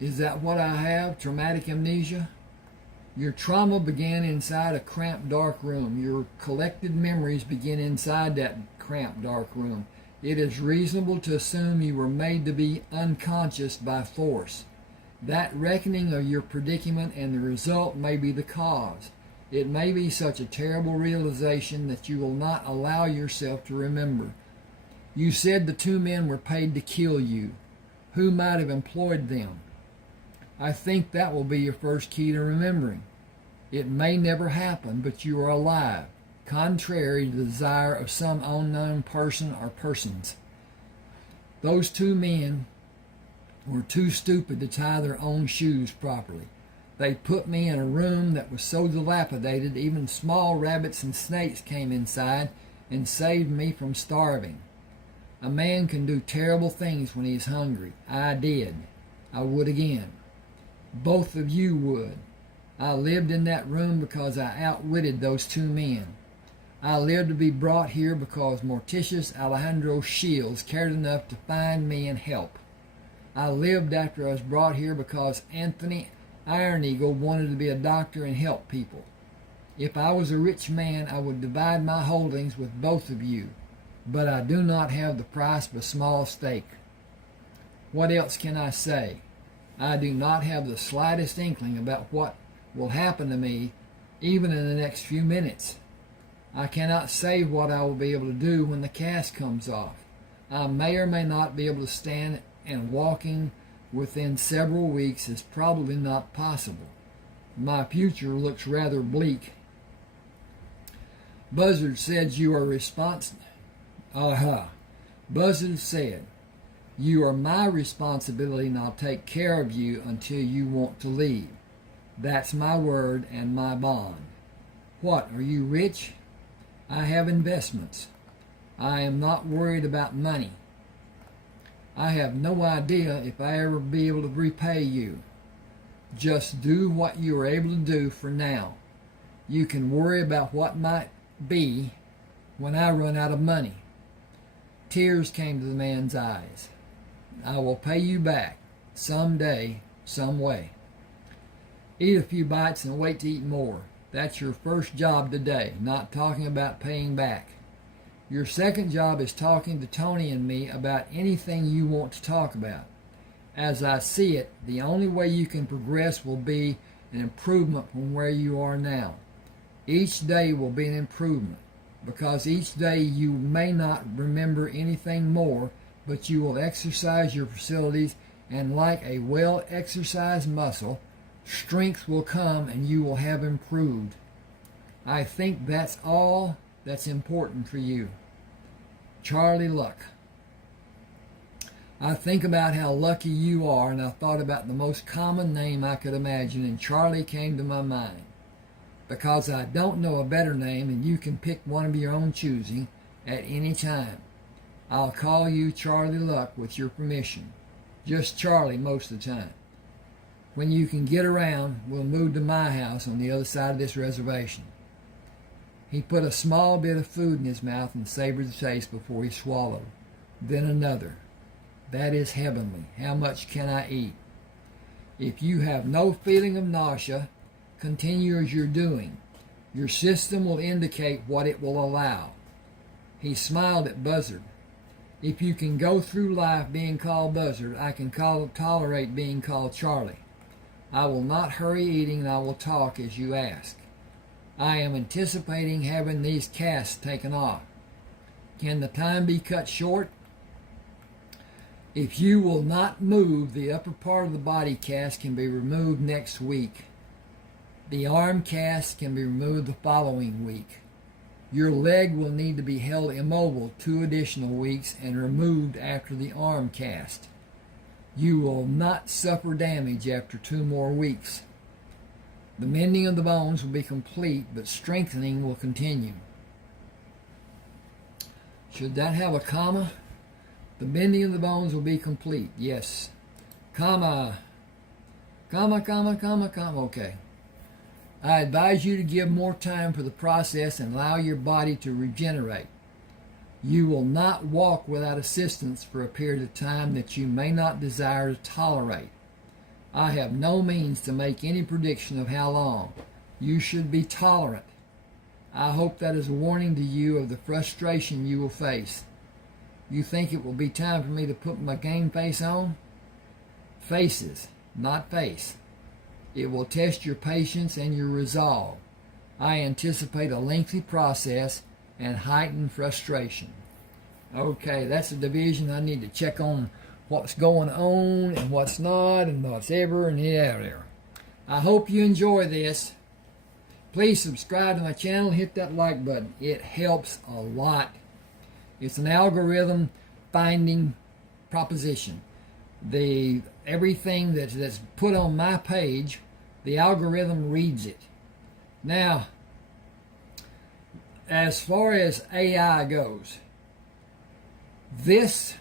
Is that what I have? Traumatic amnesia? Your trauma began inside a cramped, dark room. Your collected memories begin inside that cramped, dark room. It is reasonable to assume you were made to be unconscious by force. That reckoning of your predicament and the result may be the cause. It may be such a terrible realization that you will not allow yourself to remember. You said the 2 men were paid to kill you. Who might have employed them? I think that will be your first key to remembering. It may never happen, but you are alive, contrary to the desire of some unknown person or persons. Those 2 men were too stupid to tie their own shoes properly. They put me in a room that was so dilapidated even small rabbits and snakes came inside and saved me from starving. A man can do terrible things when he is hungry. I did. I would again. Both of you would. I lived in that room because I outwitted those 2 men. I lived to be brought here because Morticius Alejandro Shields cared enough to find me and help. I lived after I was brought here because Anthony Iron Eagle wanted to be a doctor and help people. If I was a rich man, I would divide my holdings with both of you, but I do not have the price of a small stake. What else can I say? I do not have the slightest inkling about what will happen to me even in the next few minutes. I cannot say what I will be able to do when the cast comes off. I may or may not be able to stand, and walking within several weeks is probably not possible. My future looks rather bleak. Buzzard said you are responsible. Buzzard said, you are my responsibility and I'll take care of you until you want to leave. That's my word and my bond. What, are you rich? I have investments. I am not worried about money. I have no idea if I ever be able to repay you. Just do what you are able to do for now. You can worry about what might be when I run out of money. Tears came to the man's eyes. I will pay you back someday, some way. Eat a few bites and wait to eat more. That's your first job today, not talking about paying back. Your second job is talking to Tony and me about anything you want to talk about. As I see it, the only way you can progress will be an improvement from where you are now. Each day will be an improvement, because each day you may not remember anything more, but you will exercise your facilities, and like a well-exercised muscle, strength will come and you will have improved. I think that's all that's important for you. Charlie Luck. I think about how lucky you are, and I thought about the most common name I could imagine, and Charlie came to my mind. Because I don't know a better name, and you can pick one of your own choosing at any time. I'll call you Charlie Luck with your permission. Just Charlie most of the time. When you can get around, we'll move to my house on the other side of this reservation. He put a small bit of food in his mouth and savored the taste before he swallowed. Then another. That is heavenly. How much can I eat? If you have no feeling of nausea, continue as you're doing. Your system will indicate what it will allow. He smiled at Buzzard. If you can go through life being called Buzzard, I can tolerate being called Charlie. I will not hurry eating, and I will talk as you ask. I am anticipating having these casts taken off. Can the time be cut short? If you will not move, the upper part of the body cast can be removed next week. The arm cast can be removed the following week. Your leg will need to be held immobile 2 additional weeks and removed after the arm cast. You will not suffer damage after 2 more weeks. The mending of the bones will be complete, but strengthening will continue. Should that have a comma? The bending of the bones will be complete. Yes. Comma. Okay. I advise you to give more time for the process and allow your body to regenerate. You will not walk without assistance for a period of time that you may not desire to tolerate. I have no means to make any prediction of how long. You should be tolerant. I hope that is a warning to you of the frustration you will face. You think it will be time for me to put my game face on? Faces, not face. It will test your patience and your resolve. I anticipate a lengthy process and heightened frustration. Okay, that's a division. I need to check on what's going on and what's not and what's ever and there. I hope you enjoy this. Please subscribe to my channel, hit that like button. It helps a lot. It's an algorithm finding proposition. Everything that's put on my page, the algorithm reads it. Now, as far as AI goes, this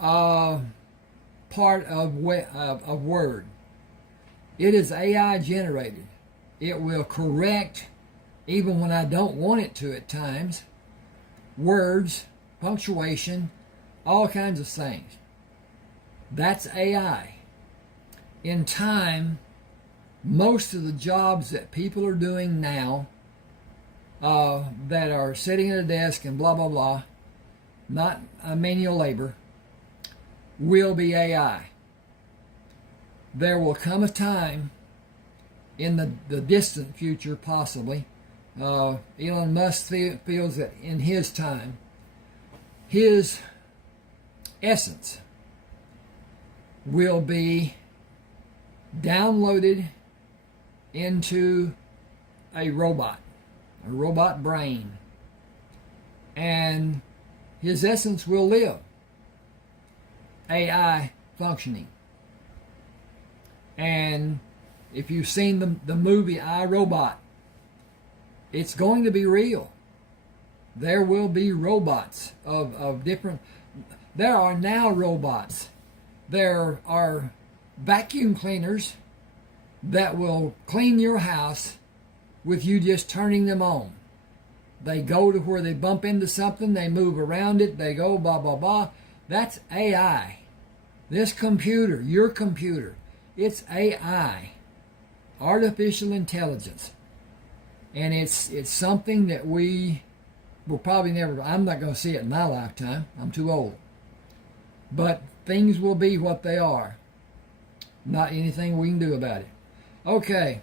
part of Word, it is AI generated. It will correct, even when I don't want it to at times, words, punctuation, all kinds of things. That's AI. In time, most of the jobs that people are doing now, that are sitting at a desk and blah, blah, blah, not manual labor, will be AI. There will come a time in the distant future, possibly, Elon Musk feels that in his time, his essence will be downloaded into a robot brain, and his essence will live, AI functioning. And if you've seen the movie I, Robot, it's going to be real. There will be robots of different... There are now robots. There are vacuum cleaners that will clean your house with you just turning them on. They go to where they bump into something, they move around it, they go blah, blah, blah. That's AI. This computer, your computer, it's AI. Artificial intelligence. And it's something that we will probably never... I'm not going to see it in my lifetime. I'm too old. But things will be what they are. Not anything we can do about it. Okay.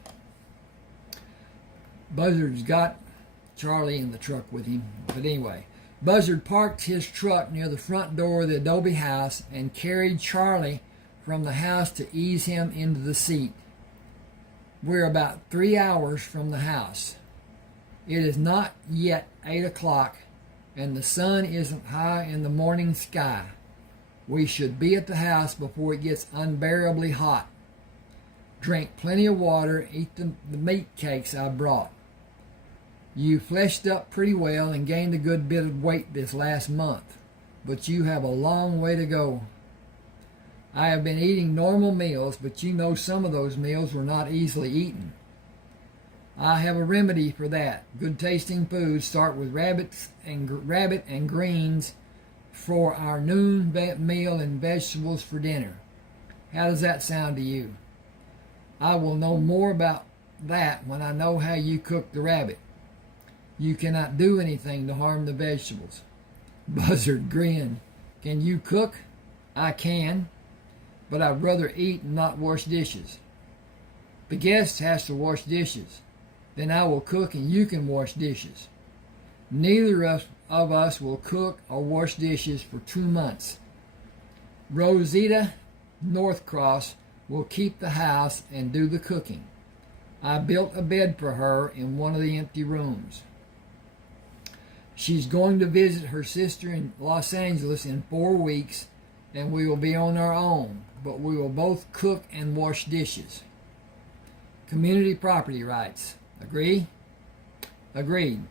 Buzzard's got Charlie in the truck with him. But anyway, Buzzard parked his truck near the front door of the adobe house and carried Charlie from the house to ease him into the seat. We're about 3 hours from the house. It is not yet 8 o'clock, and the sun isn't high in the morning sky. We should be at the house before it gets unbearably hot. Drink plenty of water, eat the meat cakes I brought. You fleshed up pretty well and gained a good bit of weight this last month, but you have a long way to go. I have been eating normal meals, but you know some of those meals were not easily eaten. I have a remedy for that. Good tasting foods start with rabbit and greens for our noon meal and vegetables for dinner. How does that sound to you? I will know more about that when I know how you cook the rabbit. You cannot do anything to harm the vegetables. Buzzard grinned. Can you cook? I can, but I'd rather eat and not wash dishes. The guest has to wash dishes. Then I will cook and you can wash dishes. Neither of us will cook or wash dishes for 2 months. Rosita Northcross will keep the house and do the cooking. I built a bed for her in one of the empty rooms. She's going to visit her sister in Los Angeles in 4 weeks, and we will be on our own, but we will both cook and wash dishes. Community property rights. Agree? Agreed.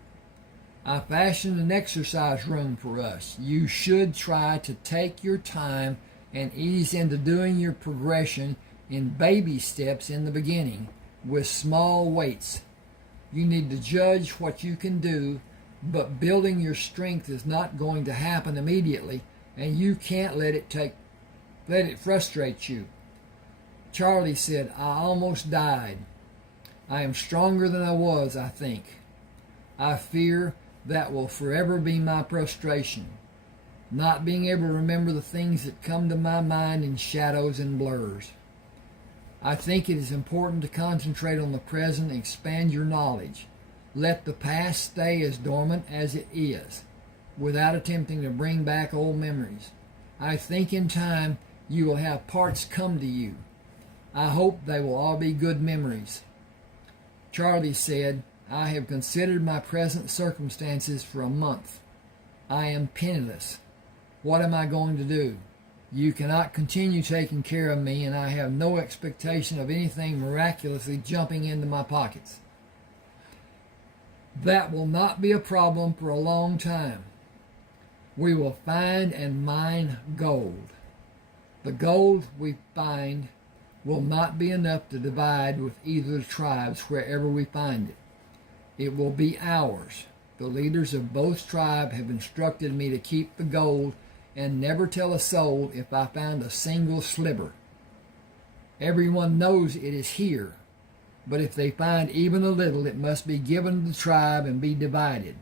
I fashioned an exercise room for us. You should try to take your time and ease into doing your progression in baby steps in the beginning with small weights. You need to judge what you can do, but building your strength is not going to happen immediately, and you can't let it frustrate you. Charlie said, I almost died. I am stronger than I was, I think. I fear that will forever be my frustration, not being able to remember the things that come to my mind in shadows and blurs. I think it is important to concentrate on the present and expand your knowledge. Let the past stay as dormant as it is, without attempting to bring back old memories. I think in time you will have parts come to you. I hope they will all be good memories. Charlie said, I have considered my present circumstances for a month. I am penniless. What am I going to do? You cannot continue taking care of me, and I have no expectation of anything miraculously jumping into my pockets. That will not be a problem for a long time. We will find and mine gold. The gold we find will not be enough to divide with either of the tribes wherever we find it. It will be ours. The leaders of both tribes have instructed me to keep the gold and never tell a soul if I found a single sliver. Everyone knows it is here, but if they find even a little, it must be given to the tribe and be divided,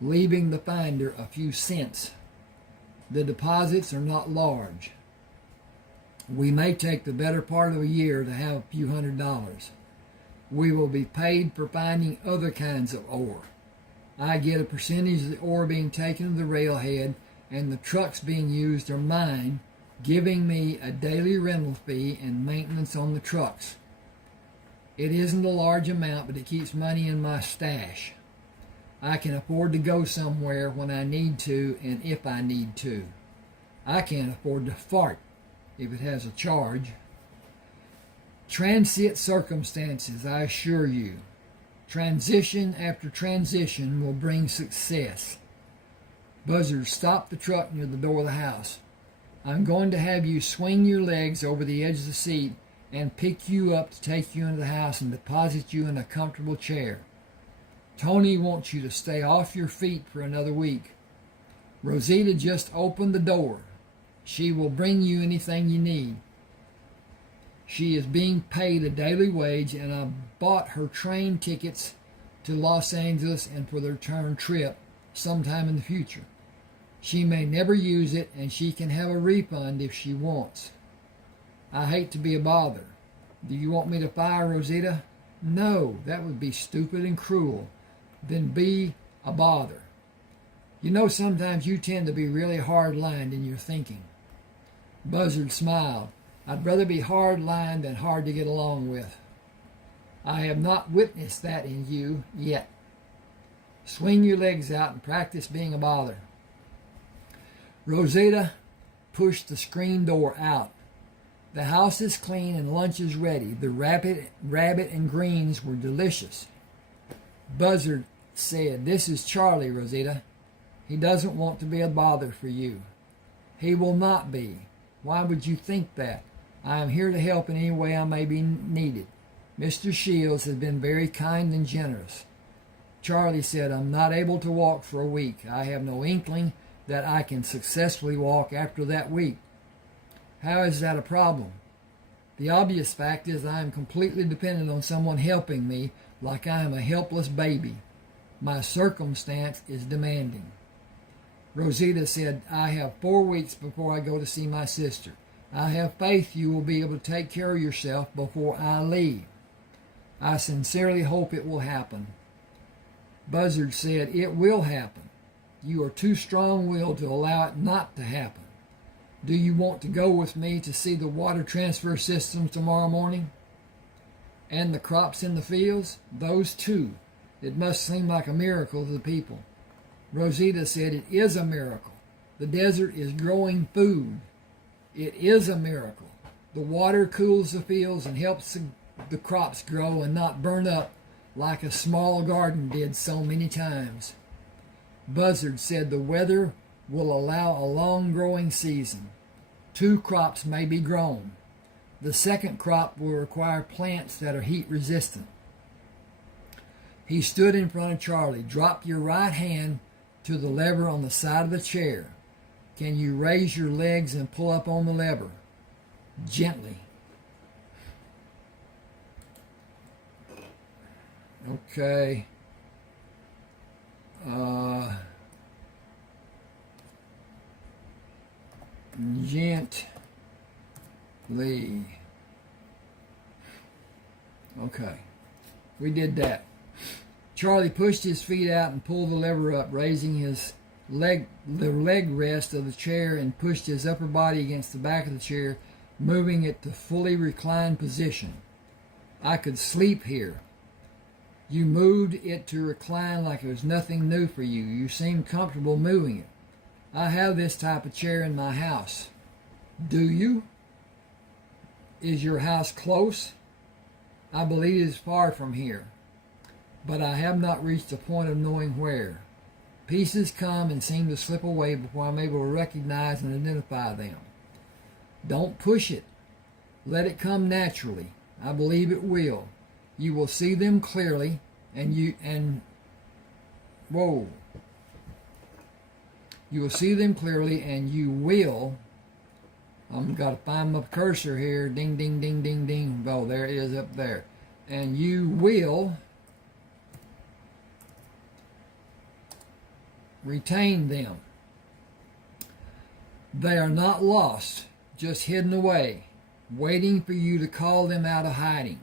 leaving the finder a few cents. The deposits are not large. We may take the better part of a year to have a few $100s. We will be paid for finding other kinds of ore. I get a percentage of the ore being taken to the railhead, and the trucks being used are mine, giving me a daily rental fee and maintenance on the trucks. It isn't a large amount, but it keeps money in my stash. I can afford to go somewhere when I need to and if I need to. I can't afford to fart if it has a charge. Transient circumstances, I assure you. Transition after transition will bring success. Buzzard stopped the truck near the door of the house. I'm going to have you swing your legs over the edge of the seat and pick you up to take you into the house and deposit you in a comfortable chair. Tony wants you to stay off your feet for another week. Rosita just opened the door. She will bring you anything you need. She is being paid a daily wage, and I bought her train tickets to Los Angeles and for the return trip sometime in the future. She may never use it, and she can have a refund if she wants. I hate to be a bother. Do you want me to fire Rosita? No, that would be stupid and cruel. Then be a bother. You know, sometimes you tend to be really hard-lined in your thinking. Buzzard smiled. I'd rather be hard-lined than hard to get along with. I have not witnessed that in you yet. Swing your legs out and practice being a bother. Rosita pushed the screen door out. The house is clean and lunch is ready. The rabbit and greens were delicious. Buzzard said, This is Charlie, Rosita. He doesn't want to be a bother for you. He will not be. Why would you think that? I am here to help in any way I may be needed. Mr. Shields has been very kind and generous. Charlie said, I'm not able to walk for a week. I have no inkling that I can successfully walk after that week. How is that a problem? The obvious fact is I am completely dependent on someone helping me like I am a helpless baby. My circumstance is demanding. Rosita said, I have 4 weeks before I go to see my sister. I have faith you will be able to take care of yourself before I leave. I sincerely hope it will happen. Buzzard said, It will happen. You are too strong-willed to allow it not to happen. Do you want to go with me to see the water transfer systems tomorrow morning? And the crops in the fields? Those too. It must seem like a miracle to the people. Rosita said, It is a miracle. The desert is growing food. It is a miracle. The water cools the fields and helps the crops grow and not burn up like a small garden did so many times. Buzzard said the weather will allow a long growing season. 2 crops may be grown. The second crop will require plants that are heat resistant. He stood in front of Charlie. Drop your right hand to the lever on the side of the chair. Can you raise your legs and pull up on the lever? Gently. Okay. Gently. Okay. We did that. Charlie pushed his feet out and pulled the lever up, raising the leg rest of the chair, and pushed his upper body against the back of the chair, moving it to fully reclined position. I could sleep here. You moved it to recline like it was nothing new for you. You seemed comfortable moving it. I have this type of chair in my house. Do you? Is your house close? I believe it is far from here, but I have not reached the point of knowing where. Pieces come and seem to slip away before I'm able to recognize and identify them. Don't push it. Let it come naturally. I believe it will. You will see them clearly, you will see them clearly, and you will. I'm got to find my cursor here. Ding, ding, ding, ding, ding. Oh, there it is up there. And you will retain them. They are not lost, just hidden away, waiting for you to call them out of hiding.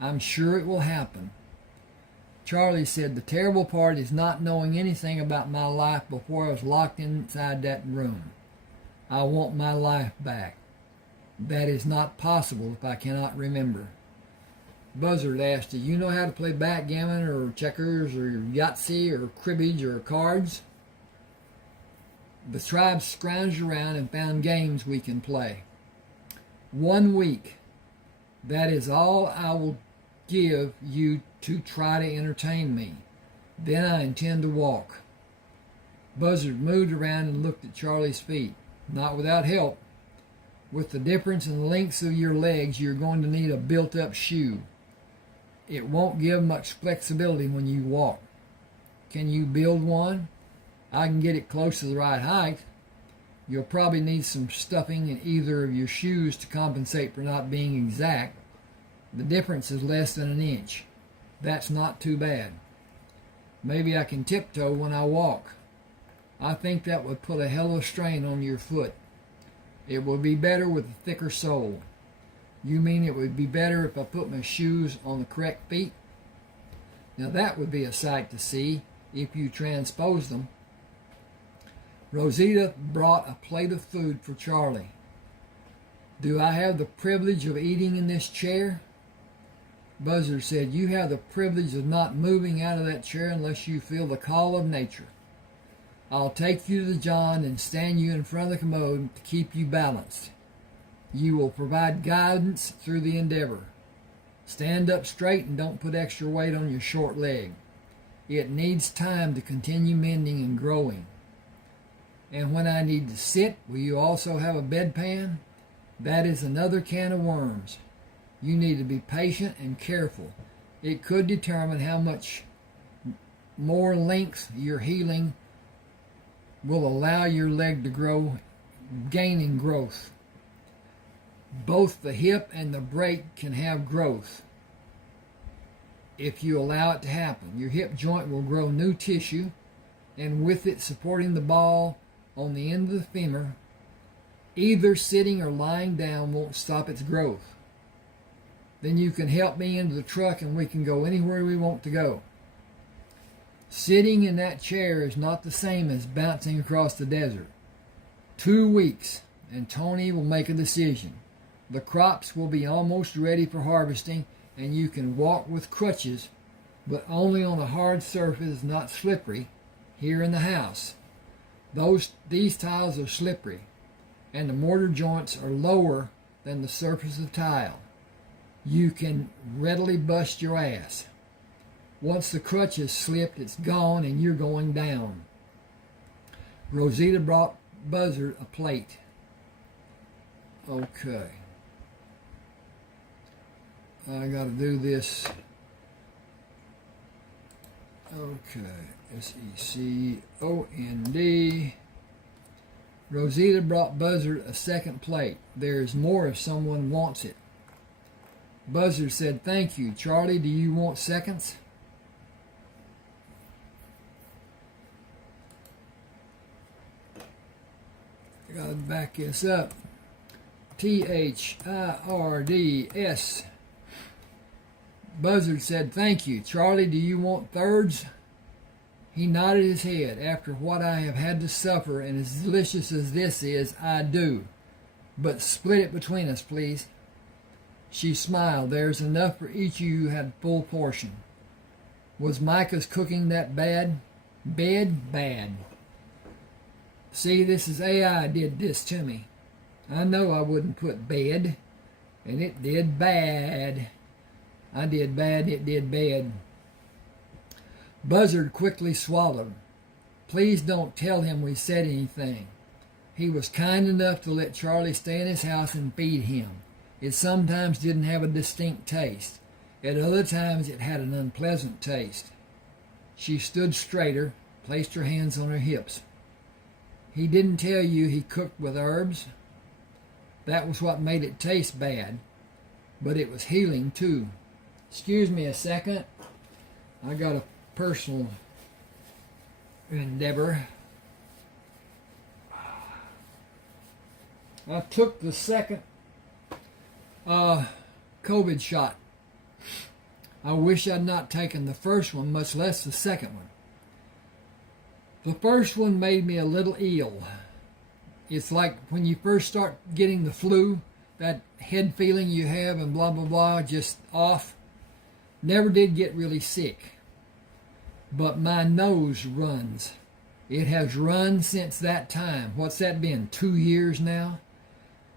I'm sure it will happen. Charlie said, the terrible part is not knowing anything about my life before I was locked inside that room. I want my life back. That is not possible if I cannot remember. Buzzard asked, do you know how to play backgammon or checkers or Yahtzee or cribbage or cards? The tribe scrounged around and found games we can play. 1 week. That is all I will give you to try to entertain me. Then I intend to walk. Buzzard moved around and looked at Charlie's feet. Not without help. With the difference in the lengths of your legs, you're going to need a built-up shoe. It won't give much flexibility when you walk. Can you build one? I can get it close to the right height. You'll probably need some stuffing in either of your shoes to compensate for not being exact. The difference is less than an inch. That's not too bad. Maybe I can tiptoe when I walk. I think that would put a hell of a strain on your foot. It will be better with a thicker sole. You mean it would be better if I put my shoes on the correct feet? Now that would be a sight to see if you transpose them. Rosita brought a plate of food for Charlie. Do I have the privilege of eating in this chair? Buzzard said, you have the privilege of not moving out of that chair unless you feel the call of nature. I'll take you to the john and stand you in front of the commode to keep you balanced. You will provide guidance through the endeavor. Stand up straight and don't put extra weight on your short leg. It needs time to continue mending and growing. And when I need to sit, will you also have a bedpan? That is another can of worms. You need to be patient and careful. It could determine how much more length your healing will allow your leg to grow, gaining growth. Both the hip and the break can have growth if you allow it to happen. Your hip joint will grow new tissue, and with it supporting the ball on the end of the femur, either sitting or lying down won't stop its growth. Then you can help me into the truck and we can go anywhere we want to go. Sitting in that chair is not the same as bouncing across the desert. 2 weeks, and Tony will make a decision. The crops will be almost ready for harvesting, and you can walk with crutches, but only on a hard surface, not slippery, here in the house. These tiles are slippery, and the mortar joints are lower than the surface of tile. You can readily bust your ass. Once the crutch is slipped, it's gone and you're going down. Rosita brought Buzzard a plate. Okay. I got to do this. Okay. S-E-C-O-N-D. Rosita brought Buzzard a second plate. There is more if someone wants it. Buzzard said, thank you. Charlie, do you want seconds? I got to back this up. THIRDS Buzzard said, "Thank you. Charlie, do you want thirds?" He nodded his head. "After what I have had to suffer, and as delicious as this is, I do. But split it between us, please." She smiled. "There's enough for each of you had full portion." Was Micah's cooking that bad? Bad. See, this is AI did this to me. I know I wouldn't put bad, and it did bad. I did bad, it did bad. Buzzard quickly swallowed. "Please don't tell him we said anything. He was kind enough to let Charlie stay in his house and feed him. It sometimes didn't have a distinct taste. At other times it had an unpleasant taste." She stood straighter, placed her hands on her hips. "He didn't tell you he cooked with herbs? That was what made it taste bad. But it was healing, too." Excuse me a second. I got a personal endeavor. I took the second COVID shot. I wish I'd not taken the first one, much less the second one. The first one made me a little ill. It's like when you first start getting the flu, that head feeling you have and blah, blah, blah, just off. Never did get really sick. But my nose runs. It has run since that time. What's that been, 2 years now?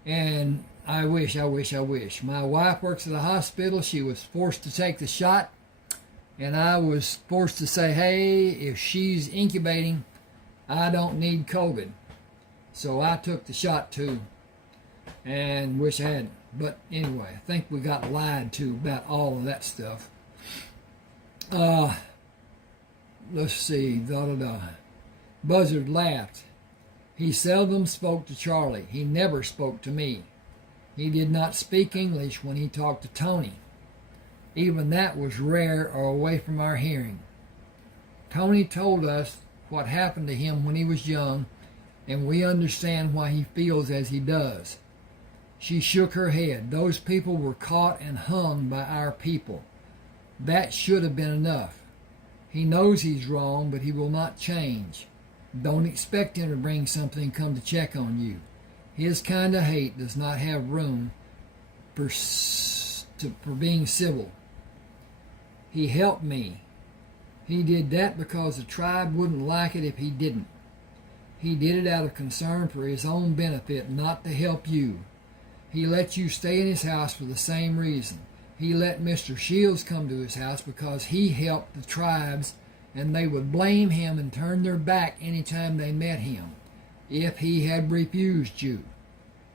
And I wish. My wife works at a hospital. She was forced to take the shot. And I was forced to say, hey, if she's incubating, I don't need COVID. So I took the shot too. And wish I hadn't. But anyway, I think we got lied to about all of that stuff. Let's see. Buzzard laughed. He seldom spoke to Charlie. He never spoke to me. He did not speak English when he talked to Tony. Even that was rare or away from our hearing. Tony told us what happened to him when he was young, and we understand why he feels as he does. She shook her head. Those people were caught and hung by our people. That should have been enough. He knows he's wrong, but he will not change. Don't expect him to bring something and come to check on you. His kind of hate does not have room for being civil. He helped me. He did that because the tribe wouldn't like it if he didn't. He did it out of concern for his own benefit, not to help you. He let you stay in his house for the same reason. He let Mr. Shields come to his house because he helped the tribes, and they would blame him and turn their back any time they met him if he had refused you.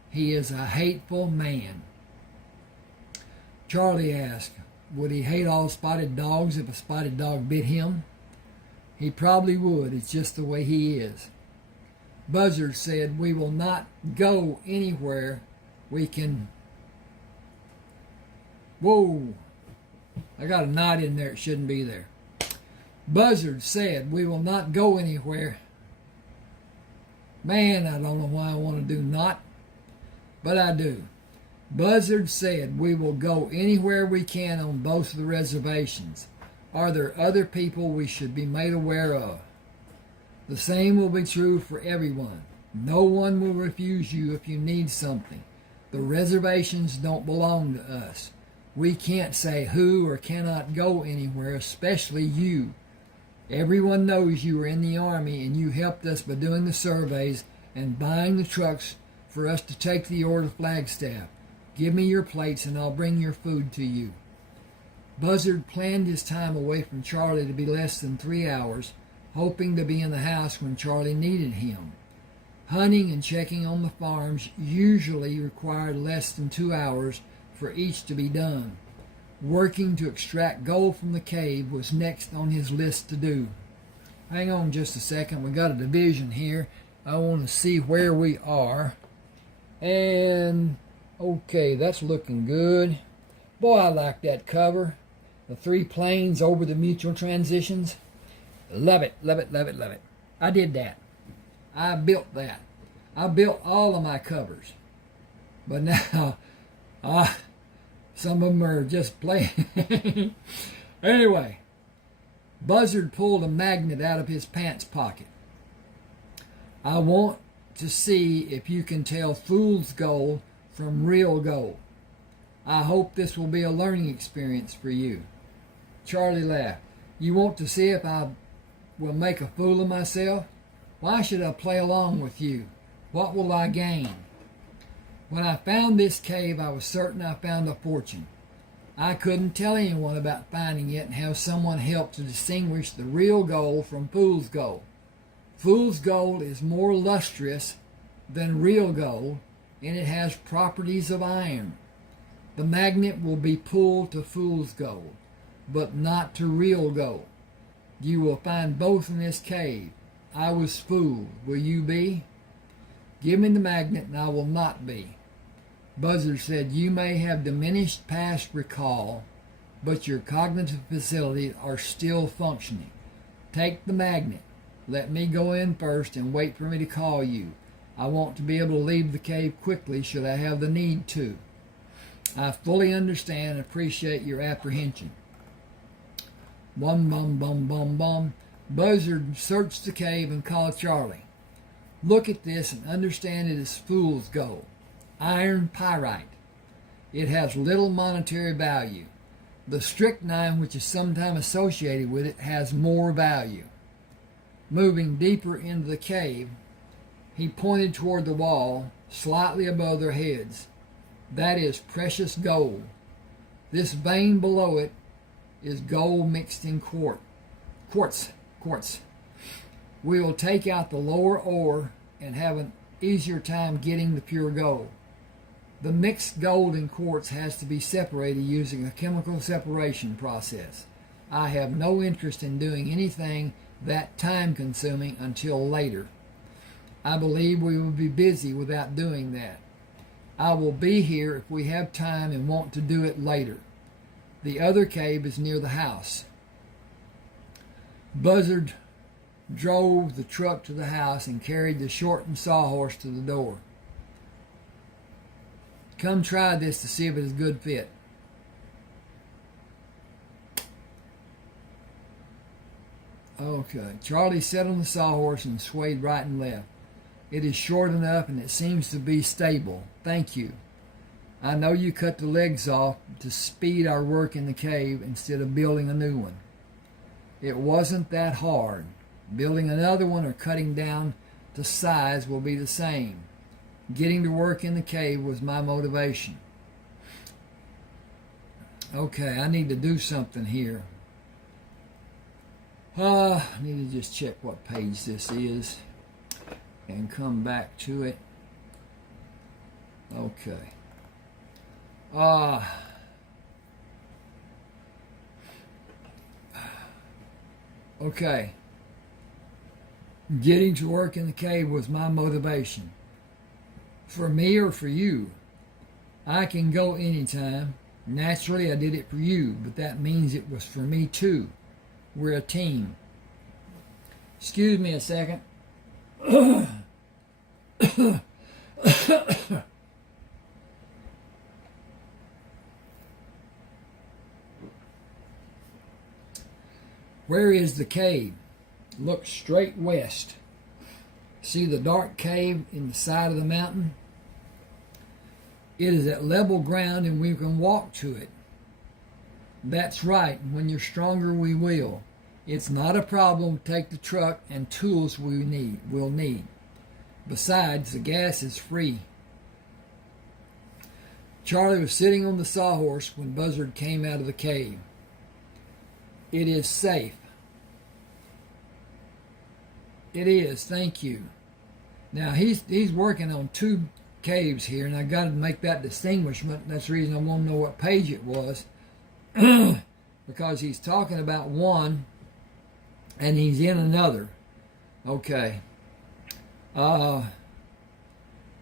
He is a hateful man. Charlie asked, would he hate all spotted dogs if a spotted dog bit him? He probably would. It's just the way he is. Buzzard said, we will not go anywhere we can... Whoa! I got a knot in there. It shouldn't be there. Buzzard said, we will not go anywhere. Man, I don't know why I want to do not, but I do. Buzzard said, we will go anywhere we can on both of the reservations. Are there other people we should be made aware of? The same will be true for everyone. No one will refuse you if you need something. The reservations don't belong to us. We can't say who or cannot go anywhere, especially you. Everyone knows you were in the Army and you helped us by doing the surveys and buying the trucks for us to take the ore to Flagstaff. Give me your plates and I'll bring your food to you. Buzzard planned his time away from Charlie to be less than 3 hours, hoping to be in the house when Charlie needed him. Hunting and checking on the farms usually required less than 2 hours for each to be done. Working to extract gold from the cave was next on his list to do. Hang on just a second. We got a division here. I want to see where we are. And okay, that's looking good. Boy, I like that cover. The 3 planes over the mutual transitions. Love it, love it, love it, love it. I did that. I built that. I built all of my covers. But now, Some of them are just playing. Anyway, Buzzard pulled a magnet out of his pants pocket. I want to see if you can tell fool's gold from real gold. I hope this will be a learning experience for you. Charlie laughed. You want to see if I will make a fool of myself? Why should I play along with you? What will I gain? When I found this cave, I was certain I found a fortune. I couldn't tell anyone about finding it and have someone help to distinguish the real gold from fool's gold. Fool's gold is more lustrous than real gold, and it has properties of iron. The magnet will be pulled to fool's gold, but not to real gold. You will find both in this cave. I was fooled. Will you be? Give me the magnet and I will not be. Buzzard said, you may have diminished past recall, but your cognitive facilities are still functioning. Take the magnet. Let me go in first and wait for me to call you. I want to be able to leave the cave quickly should I have the need to. I fully understand and appreciate your apprehension. Bum, bum, bum, bum, bum. Buzzard searched the cave and called Charlie. Look at this and understand it is fool's gold. Iron pyrite. It has little monetary value. The strychnine, which is sometimes associated with it, has more value. Moving deeper into the cave, he pointed toward the wall, slightly above their heads. That is precious gold. This vein below it is gold mixed in quartz. We will take out the lower ore and have an easier time getting the pure gold. The mixed gold and quartz has to be separated using a chemical separation process. I have no interest in doing anything that time-consuming until later. I believe we will be busy without doing that. I will be here if we have time and want to do it later. The other cave is near the house. Buzzard drove the truck to the house and carried the shortened sawhorse to the door. Come try this to see if it is a good fit. Okay. Charlie sat on the sawhorse and swayed right and left. It is short enough and it seems to be stable. Thank you. I know you cut the legs off to speed our work in the cave instead of building a new one. It wasn't that hard. Building another one or cutting down to size will be the same. Getting to work in the cave was my motivation. Okay, I need to do something here. I need to just check what page this is and come back to it. Okay. Okay. Getting to work in the cave was my motivation. For me or for you? I can go anytime. Naturally, I did it for you, but that means it was for me too. We're a team. Excuse me a second. Where is the cave? Look straight west. See the dark cave in the side of the mountain? It is at level ground and we can walk to it. That's right. When you're stronger, we will. It's not a problem to take the truck and tools we'll need. Besides, the gas is free. Charlie was sitting on the sawhorse when Buzzard came out of the cave. It is safe. It is, thank you. Now, he's working on two caves here, and I got to make that distinguishment. That's the reason I want to know what page it was. Because he's talking about one, and he's in another. Okay. It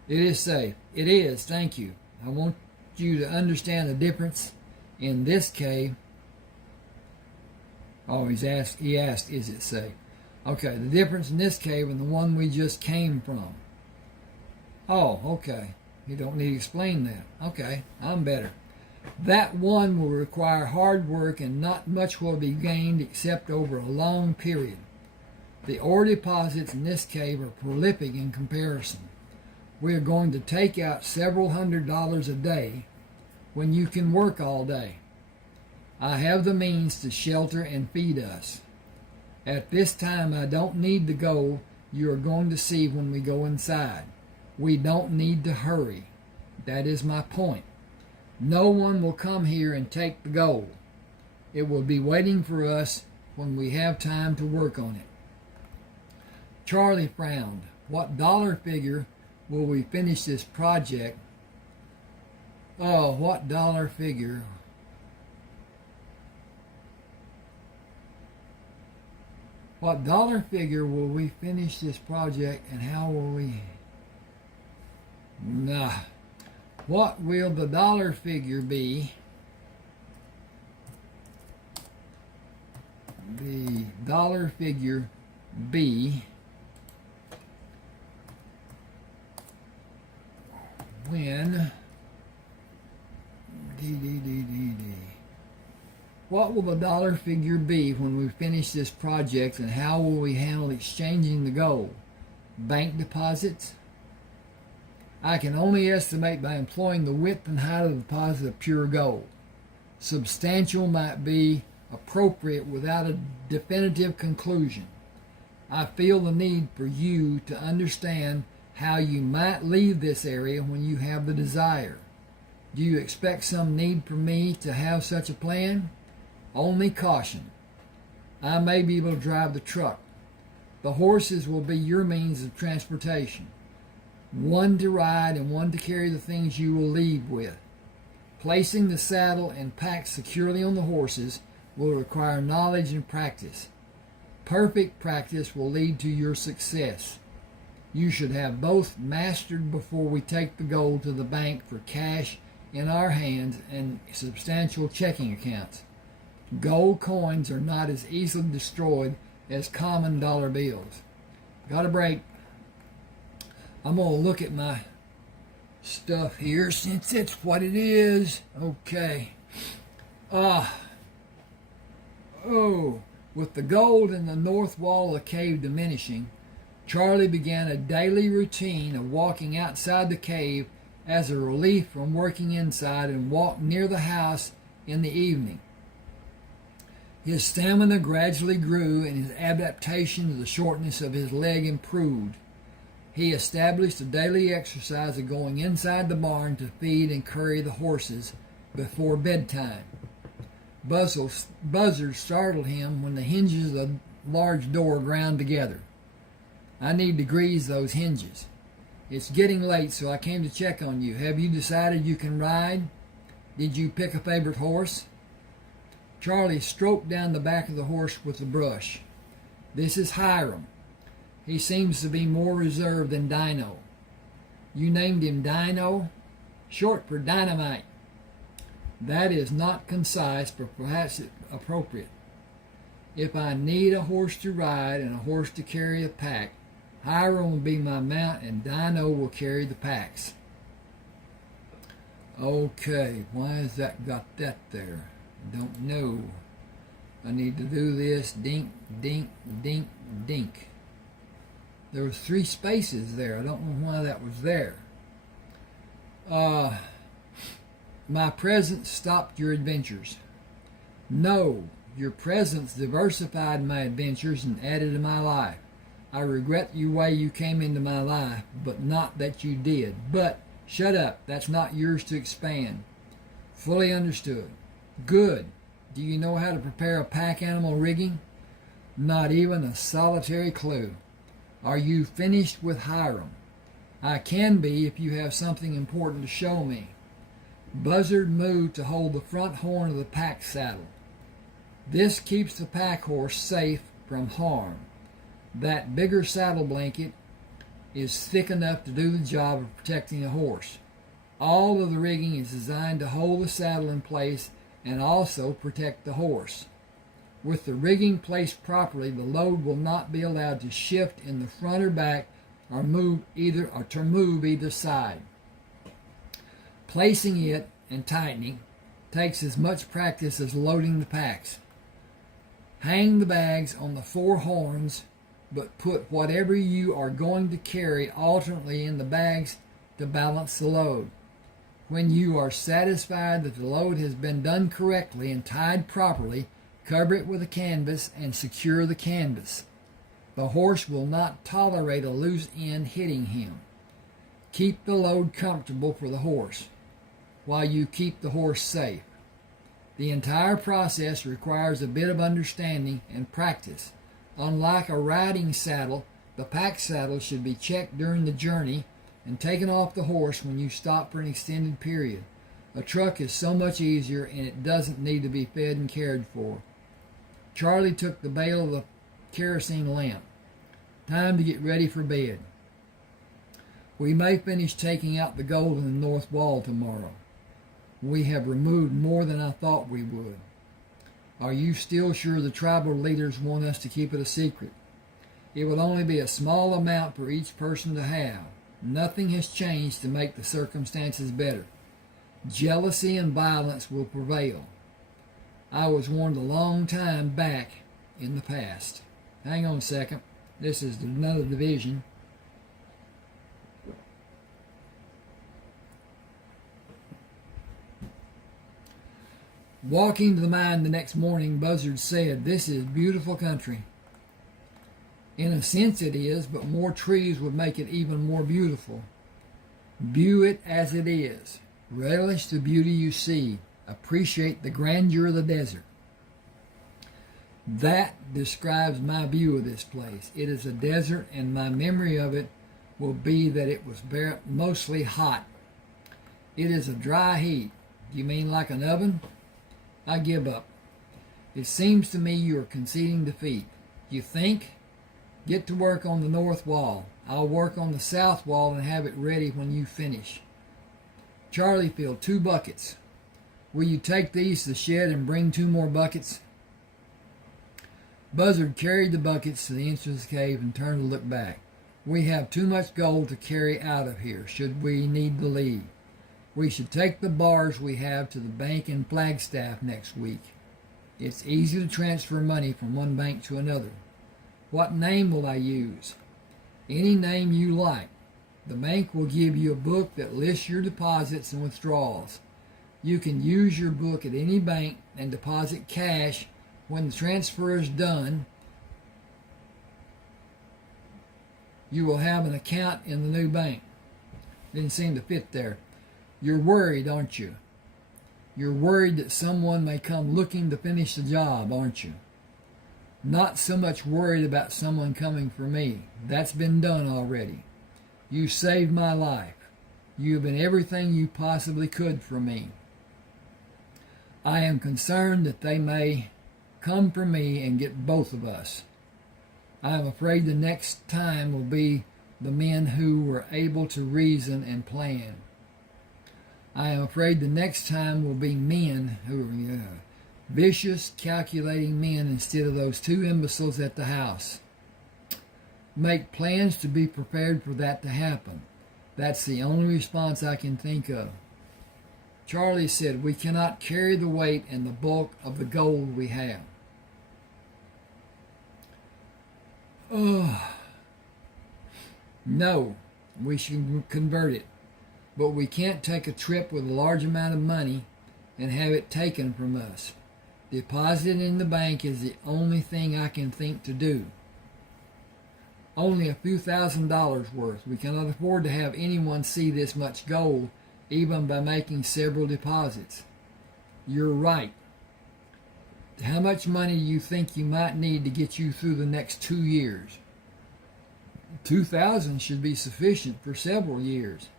is safe. It is, thank you. I want you to understand the difference in this cave. Oh, he asked, is it safe? Okay, the difference in this cave and the one we just came from. Oh, okay. You don't need to explain that. Okay, I'm better. That one will require hard work, and not much will be gained except over a long period. The ore deposits in this cave are prolific in comparison. We are going to take out several $100s a day when you can work all day. I have the means to shelter and feed us. At this time, I don't need the gold you are going to see when we go inside. We don't need to hurry. That is my point. No one will come here and take the gold. It will be waiting for us when we have time to work on it. Charlie frowned. What dollar figure will we finish this project? Oh, what dollar figure? What dollar figure will we finish this project, and how will we... Nah. What will the dollar figure be? The dollar figure be when What will the dollar figure be when we finish this project, and how will we handle exchanging the gold? Bank deposits? I can only estimate by employing the width and height of the deposit of pure gold. Substantial might be appropriate without a definitive conclusion. I feel the need for you to understand how you might leave this area when you have the desire. Do you expect some need for me to have such a plan? Only caution. I may be able to drive the truck. The horses will be your means of transportation. One to ride and one to carry the things you will leave with. Placing the saddle and pack securely on the horses will require knowledge and practice. Perfect practice will lead to your success. You should have both mastered before we take the gold to the bank for cash in our hands and substantial checking accounts. Gold coins are not as easily destroyed as common dollar bills. Got a break. I'm going to look at my stuff here since it's what it is. Okay. With the gold in the north wall of the cave diminishing, Charlie began a daily routine of walking outside the cave as a relief from working inside, and walked near the house in the evening. His stamina gradually grew, and his adaptation to the shortness of his leg improved. He established a daily exercise of going inside the barn to feed and curry the horses before bedtime. Buzzard startled him when the hinges of the large door ground together. I need to grease those hinges. It's getting late, so I came to check on you. Have you decided you can ride? Did you pick a favorite horse? Charlie stroked down the back of the horse with the brush. This is Hiram. He seems to be more reserved than Dino. You named him Dino? Short for dynamite. That is not concise, but perhaps appropriate. If I need a horse to ride and a horse to carry a pack, Hiram will be my mount and Dino will carry the packs. Okay, why has that got that there? I don't know. I need to do this. Dink, dink, dink, dink. There was 3 spaces there. I don't know why that was there. My presence stopped your adventures. No, your presence diversified my adventures and added to my life. I regret the way you came into my life, but not that you did. But, shut up. That's not yours to expand. Fully understood. Good. Do you know how to prepare a pack animal rigging? Not even a solitary clue. Are you finished with Hiram? I can be if you have something important to show me. Buzzard moved to hold the front horn of the pack saddle. This keeps the pack horse safe from harm. That bigger saddle blanket is thick enough to do the job of protecting the horse. All of the rigging is designed to hold the saddle in place and also protect the horse. With the rigging placed properly, the load will not be allowed to shift in the front or back or move either side. Placing it and tightening takes as much practice as loading the packs. Hang the bags on the 4 horns, but put whatever you are going to carry alternately in the bags to balance the load. When you are satisfied that the load has been done correctly and tied properly, cover it with a canvas and secure the canvas. The horse will not tolerate a loose end hitting him. Keep the load comfortable for the horse, while you keep the horse safe. The entire process requires a bit of understanding and practice. Unlike a riding saddle, the pack saddle should be checked during the journey and taken off the horse when you stop for an extended period. A truck is so much easier and it doesn't need to be fed and cared for. Charlie took the bail of the kerosene lamp. Time to get ready for bed. We may finish taking out the gold in the north wall tomorrow. We have removed more than I thought we would. Are you still sure the tribal leaders want us to keep it a secret? It will only be a small amount for each person to have. Nothing has changed to make the circumstances better. Jealousy and violence will prevail. I was warned a long time back in the past. Hang on a second. This is another division. Walking to the mine the next morning, Buzzard said, "This is beautiful country." In a sense it is, but more trees would make it even more beautiful. View it as it is. Relish the beauty you see. Appreciate the grandeur of the desert. That describes my view of this place. It is a desert, and my memory of it will be that it was mostly hot. It is a dry heat. Do you mean like an oven? I give up. It seems to me you are conceding defeat. You think? Get to work on the north wall. I'll work on the south wall and have it ready when you finish. Charlie filled 2 buckets. Will you take these to the shed and bring 2 more buckets? Buzzard carried the buckets to the entrance of the cave and turned to look back. We have too much gold to carry out of here, should we need to leave. We should take the bars we have to the bank in Flagstaff next week. It's easy to transfer money from one bank to another. What name will I use? Any name you like. The bank will give you a book that lists your deposits and withdrawals. You can use your book at any bank and deposit cash. When the transfer is done, you will have an account in the new bank. Didn't seem to fit there. You're worried, aren't you? You're worried that someone may come looking to finish the job, aren't you? Not so much worried about someone coming for me. That's been done already. You saved my life. You have been everything you possibly could for me. I am concerned that they may come for me and get both of us. I am afraid the next time will be the men who were able to reason and plan. I am afraid the next time will be men who are vicious, calculating men instead of those 2 imbeciles at the house. Make plans to be prepared for that to happen. That's the only response I can think of. Charlie said, we cannot carry the weight and the bulk of the gold we have. No, we should convert it. But we can't take a trip with a large amount of money and have it taken from us. Deposit in the bank is the only thing I can think to do. Only a few $1,000s worth. We cannot afford to have anyone see this much gold, even by making several deposits. You're right. How much money do you think you might need to get you through the next 2 years? 2,000 should be sufficient for several years.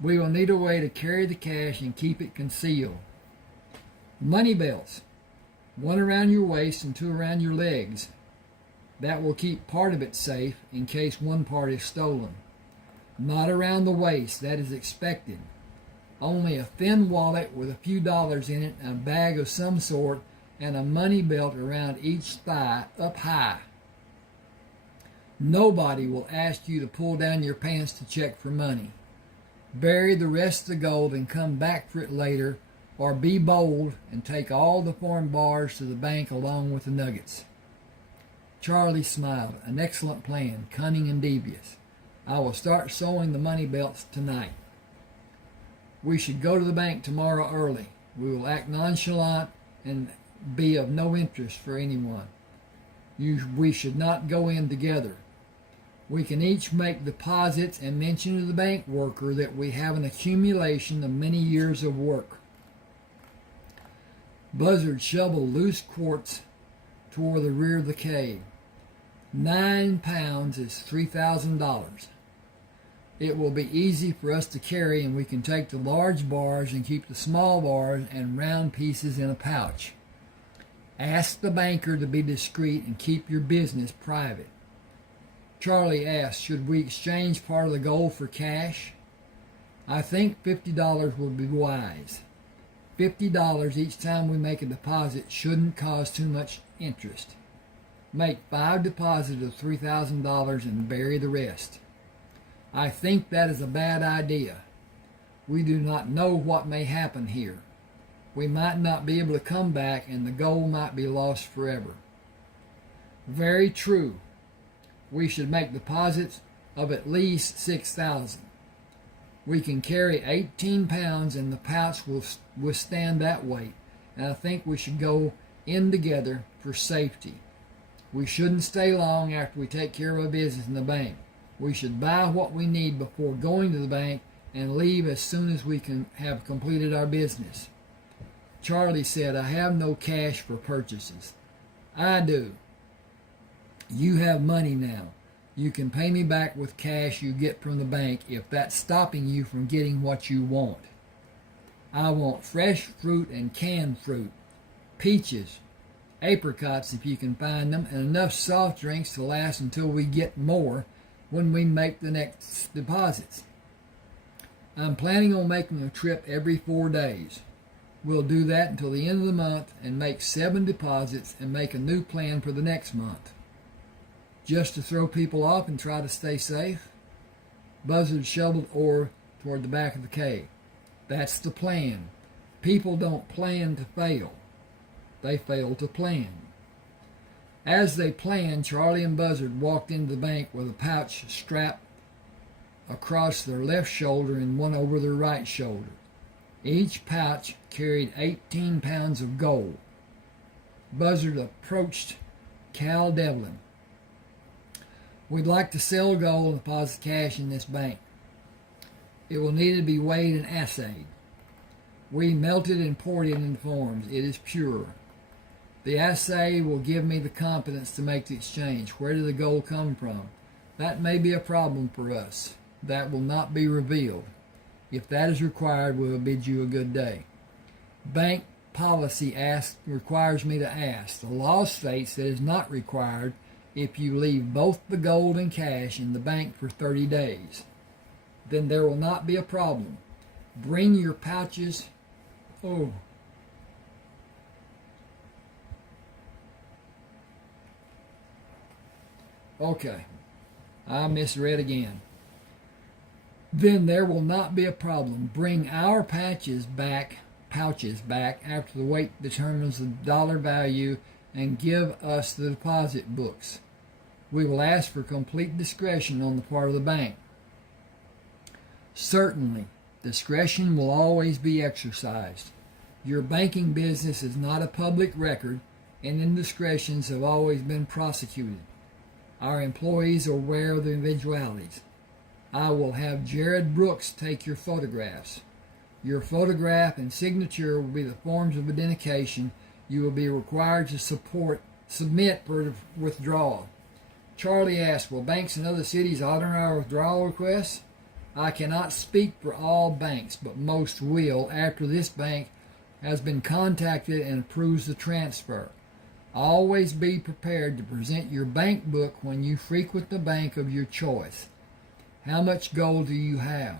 We will need a way to carry the cash and keep it concealed. Money belts. 1 around your waist and 2 around your legs. That will keep part of it safe in case one part is stolen. Not around the waist, that is expected. Only a thin wallet with a few dollars in it, and a bag of some sort, and a money belt around each thigh, up high. Nobody will ask you to pull down your pants to check for money. Bury the rest of the gold and come back for it later or be bold and take all the foreign bars to the bank along with the nuggets. Charlie smiled. An excellent plan, cunning and devious. I will start sewing the money belts tonight. We should go to the bank tomorrow early. We will act nonchalant and be of no interest for anyone. We should not go in together. We can each make deposits and mention to the bank worker that we have an accumulation of many years of work. Buzzard shoveled loose quartz toward the rear of the cave. 9 pounds is $3,000. It will be easy for us to carry, and we can take the large bars and keep the small bars and round pieces in a pouch. Ask the banker to be discreet and keep your business private. Charlie asked, should we exchange part of the gold for cash? I think $50 would be wise. $50 each time we make a deposit shouldn't cause too much interest. Make 5 deposits of $3,000 and bury the rest. I think that is a bad idea. We do not know what may happen here. We might not be able to come back, and the gold might be lost forever. Very true. We should make deposits of at least 6,000. We can carry 18 pounds, and the pouch will withstand that weight, and I think we should go in together for safety. We shouldn't stay long after we take care of our business in the bank. We should buy what we need before going to the bank and leave as soon as we can have completed our business. Charlie said, I have no cash for purchases. I do. You have money now. You can pay me back with cash you get from the bank if that's stopping you from getting what you want. I want fresh fruit and canned fruit, peaches, apricots if you can find them, and enough soft drinks to last until we get more when we make the next deposits. I'm planning on making a trip every 4 days. We'll do that until the end of the month and make 7 deposits and make a new plan for the next month. Just to throw people off and try to stay safe? Buzzard shoveled ore toward the back of the cave. That's the plan. People don't plan to fail. They fail to plan. As they planned, Charlie and Buzzard walked into the bank with a pouch strapped across their left shoulder and one over their right shoulder. Each pouch carried 18 pounds of gold. Buzzard approached Cal Devlin. We'd like to sell gold and deposit cash in this bank. It will need to be weighed and assayed. We melt it and pour it into forms. It is pure. The assay will give me the confidence to make the exchange. Where did the gold come from? That may be a problem for us. That will not be revealed. If that is required, we will bid you a good day. Bank policy requires me to ask. The law states that it is not required if you leave both the gold and cash in the bank for 30 days. Then there will not be a problem. Bring your pouches. Oh. Okay. I misread again. Then there will not be a problem. Bring our pouches back after the weight determines the dollar value and give us the deposit books. We will ask for complete discretion on the part of the bank. Certainly, discretion will always be exercised. Your banking business is not a public record, and indiscretions have always been prosecuted. Our employees are aware of the eventualities. I will have Jared Brooks take your photographs. Your photograph and signature will be the forms of identification you will be required to submit for withdrawal. Charlie asked, will banks in other cities honor our withdrawal requests? I cannot speak for all banks, but most will after this bank has been contacted and approves the transfer. Always be prepared to present your bank book when you frequent the bank of your choice. How much gold do you have?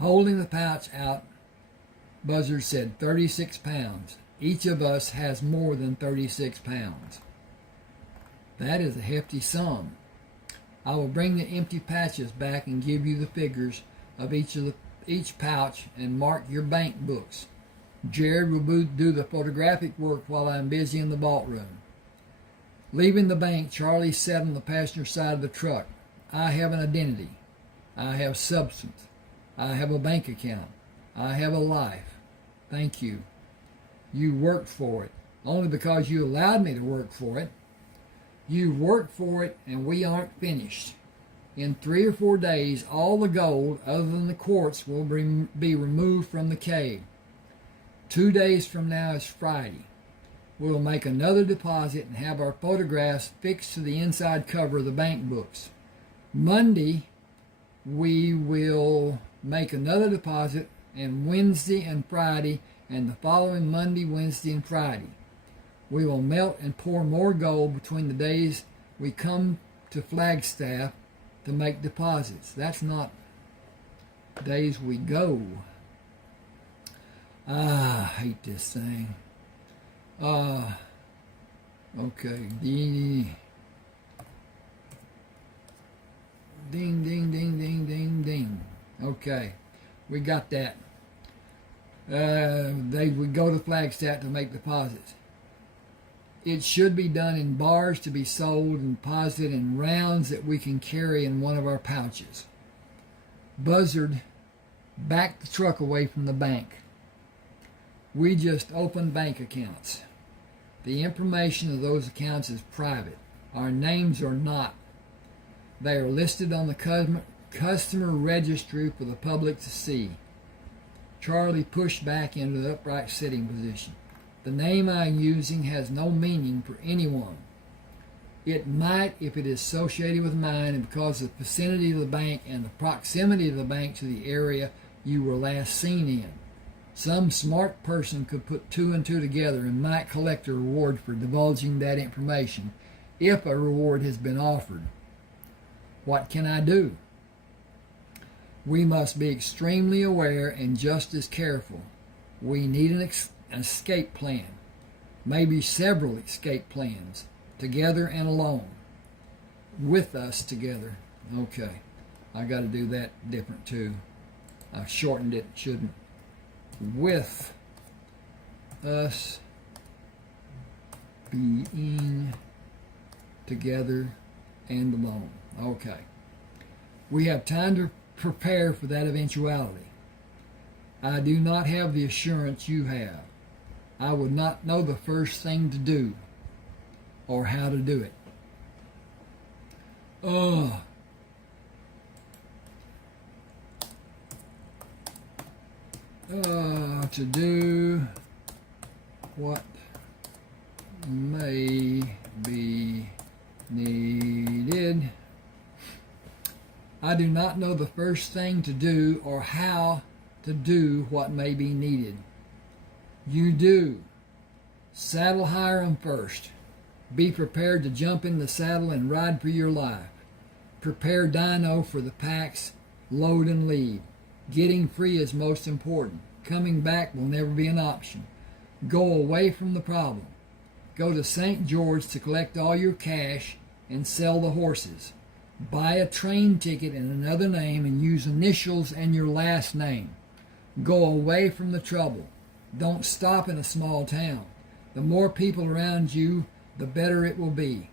Holding the pouch out, Buzzard said, 36 pounds. Each of us has more than 36 pounds. That is a hefty sum. I will bring the empty pouches back and give you the figures of each of each pouch and mark your bank books. Jared will do the photographic work while I'm busy in the vault room. Leaving the bank, Charlie sat on the passenger side of the truck. I have an identity. I have substance. I have a bank account. I have a life. Thank you. You worked for it, only because you allowed me to work for it. You worked for it, and we aren't finished. In 3 or 4 days, all the gold, other than the quartz, will be removed from the cave. 2 days from now is Friday. We'll make another deposit and have our photographs fixed to the inside cover of the bank books. Monday, we will make another deposit, and Wednesday and Friday, and the following Monday, Wednesday, and Friday. We will melt and pour more gold between the days we come to Flagstaff to make deposits. That's not days we go. I hate this thing. Okay. Ding, ding, ding, ding, ding, ding. Okay. We got that. They would go to Flagstaff to make deposits. It should be done in bars to be sold and deposited in rounds that we can carry in one of our pouches. Buzzard backed the truck away from the bank. We just opened bank accounts. The information of those accounts is private. Our names are not. They are listed on the customer registry for the public to see. Charlie pushed back into the upright sitting position. The name I'm using has no meaning for anyone. It might if it is associated with mine, and because of the vicinity of the bank and the proximity of the bank to the area you were last seen in. Some smart person could put 2 and 2 together and might collect a reward for divulging that information, if a reward has been offered. What can I do? We must be extremely aware and just as careful. We need an escape plan, maybe several escape plans, together and alone, with us together. Okay, I got to do that different too. I shortened it, shouldn't. With us being together and alone. Okay, we have time to prepare for that eventuality. I do not have the assurance you have. I would not know the first thing to do or how to do it. To do what may be needed. I do not know the first thing to do or how to do what may be needed. You do. Saddle Hiram first. Be prepared to jump in the saddle and ride for your life. Prepare Dino for the packs, load and leave. Getting free is most important. Coming back will never be an option. Go away from the problem. Go to St. George to collect all your cash and sell the horses. Buy a train ticket in another name and use initials and your last name. Go away from the trouble. Don't stop in a small town. The more people around you, the better it will be.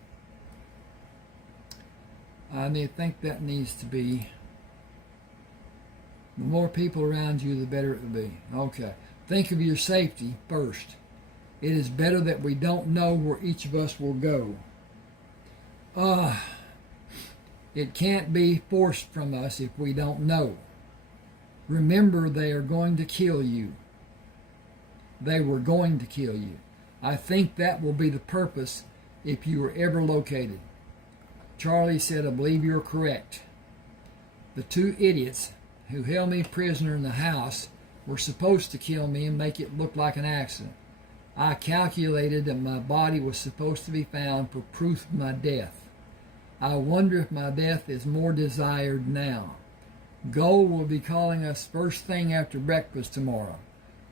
I think that needs to be, the more people around you, the better it will be. Okay. Think of your safety first. It is better that we don't know where each of us will go. It can't be forced from us if we don't know. Remember, they are going to kill you. They were going to kill you. I think that will be the purpose if you were ever located. Charlie said, I believe you're correct. The 2 idiots who held me prisoner in the house were supposed to kill me and make it look like an accident. I calculated that my body was supposed to be found for proof of my death. I wonder if my death is more desired now. Gold will be calling us first thing after breakfast tomorrow.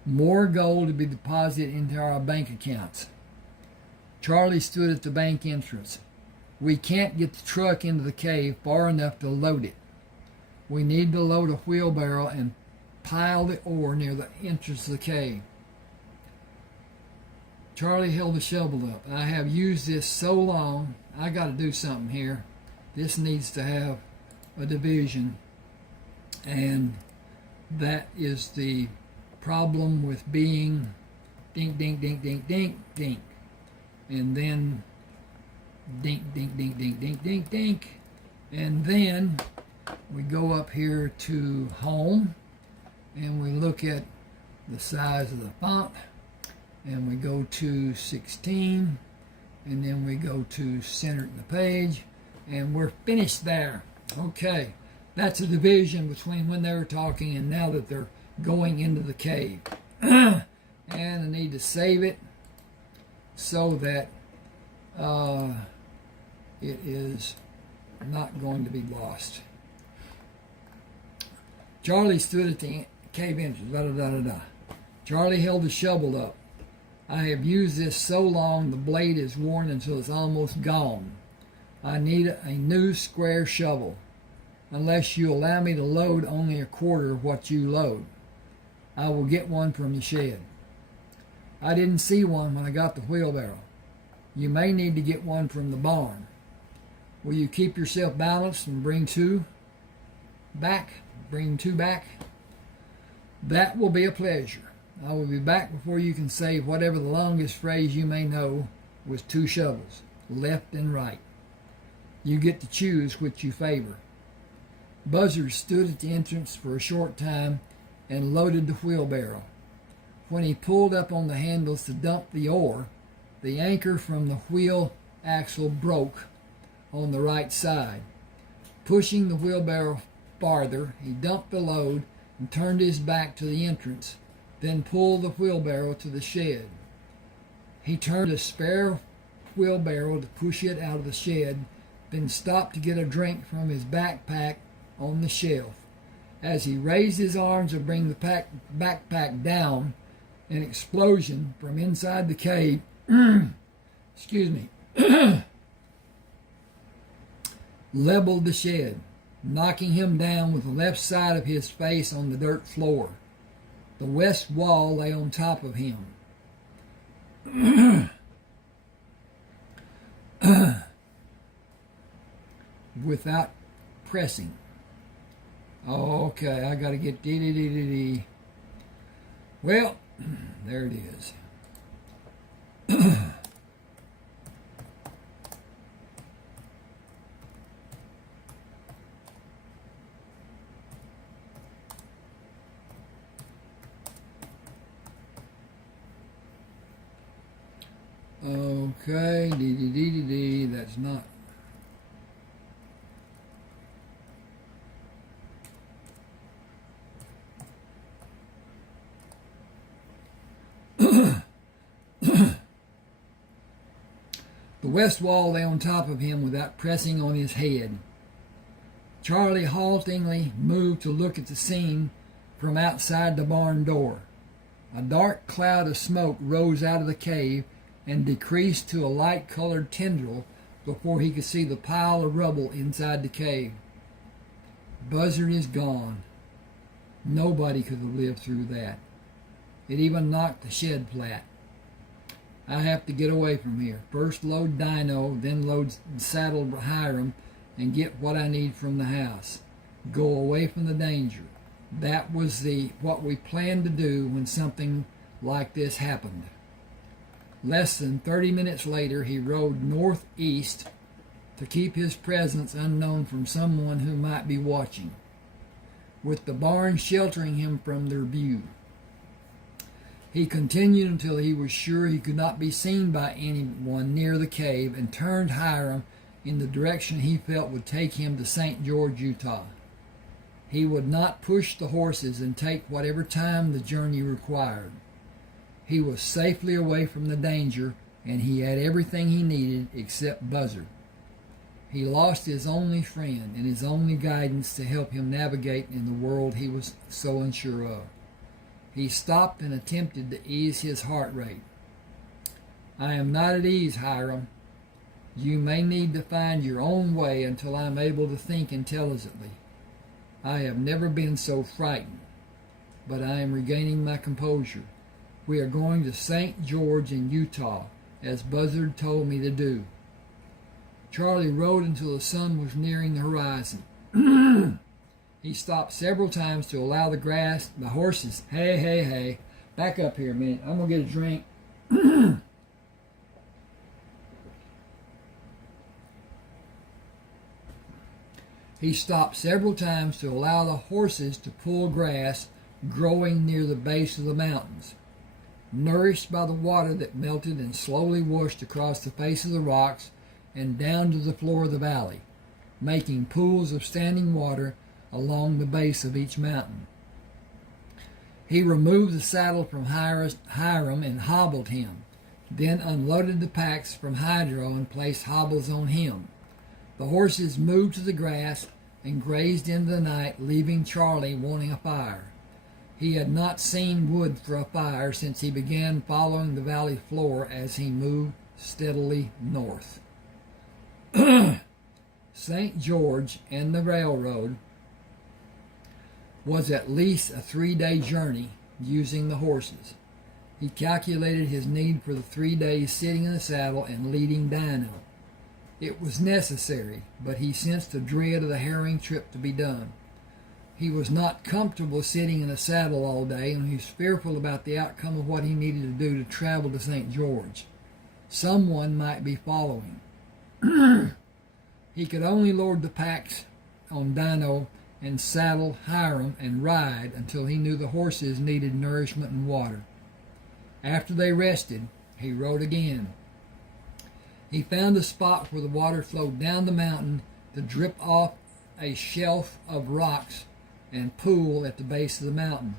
More gold to be deposited into our bank accounts. Charlie stood at the bank entrance. We can't get the truck into the cave far enough to load it. We need to load a wheelbarrow and piled the ore near the entrance of the cave. Charlie held the shovel up. I have used this so long, I got to do something here. This needs to have a division, and that is the problem with being dink, dink, dink, dink, dink, dink, and then dink, dink, dink, dink, dink, dink, dink, and then we go up here to home, and we look at the size of the font, and we go to 16, and then we go to center the page, and we're finished there. Okay, that's a division between when they were talking and now that they're going into the cave. And I need to save it so that it is not going to be lost. Charlie stood at the cave entrance. Da, da, da, da, da. Charlie held the shovel up. I have used this so long the blade is worn until it's almost gone. I need a new square shovel, unless you allow me to load only a quarter of what you load. I will get one from the shed. I didn't see one when I got the wheelbarrow. You may need to get one from the barn. Will you keep yourself balanced and bring two back? Bring two back? That will be a pleasure. I will be back before you can say whatever the longest phrase you may know with two shovels, left and right. You get to choose which you favor. Buzzard stood at the entrance for a short time and loaded the wheelbarrow. When he pulled up on the handles to dump the ore, the anchor from the wheel axle broke on the right side. Pushing the wheelbarrow farther, he dumped the load and turned his back to the entrance, then pulled the wheelbarrow to the shed. He turned a spare wheelbarrow to push it out of the shed, then stopped to get a drink from his backpack on the shelf. As he raised his arms to bring the backpack down, an explosion from inside the cave leveled the shed, knocking him down with the left side of his face on the dirt floor. The west wall lay on top of him. Without pressing. Okay, I got to get dee. Well, there it is. Okay, dee, that's not. The west wall lay on top of him without pressing on his head. Charlie haltingly moved to look at the scene from outside the barn door. A dark cloud of smoke rose out of the cave and decreased to a light-colored tendril before he could see the pile of rubble inside the cave. Buzzard is gone. Nobody could have lived through that. It even knocked the shed flat. I have to get away from here. First load Dino, then load saddle Hiram, and get what I need from the house. Go away from the danger. That was what we planned to do when something like this happened. Less than 30 minutes later, he rode northeast to keep his presence unknown from someone who might be watching, with the barn sheltering him from their view. He continued until he was sure he could not be seen by anyone near the cave and turned Hiram in the direction he felt would take him to St. George, Utah. He would not push the horses and take whatever time the journey required. He was safely away from the danger, and he had everything he needed except Buzzard. He lost his only friend and his only guidance to help him navigate in the world he was so unsure of. He stopped and attempted to ease his heart rate. I am not at ease, Hiram. You may need to find your own way until I'm able to think intelligently. I have never been so frightened. but I am regaining my composure. We are going to St. George in Utah, as Buzzard told me to do. Charlie rode until the sun was nearing the horizon. He stopped several times to allow the horses, hey, back up here a minute, I'm going to get a drink. He stopped several times to allow the horses to pull grass growing near the base of the mountains. Nourished by the water that melted and slowly washed across the face of the rocks and down to the floor of the valley, making pools of standing water along the base of each mountain. He removed the saddle from Hiram and hobbled him, then unloaded the packs from Hydro and placed hobbles on him. The horses moved to the grass and grazed into the night, leaving Charlie wanting a fire. He had not seen wood for a fire since he began following the valley floor as he moved steadily north. St. George and the railroad was at least a 3-day journey using the horses. He calculated his need for the 3 days sitting in the saddle and leading Dino. It was necessary, but he sensed a dread of the harrowing trip to be done. He was not comfortable sitting in a saddle all day, and he was fearful about the outcome of what he needed to do to travel to St. George. Someone might be following. He could only load the packs on Dino and saddle Hiram and ride until he knew the horses needed nourishment and water. After they rested, he rode again. He found a spot where the water flowed down the mountain to drip off a shelf of rocks and pool at the base of the mountain.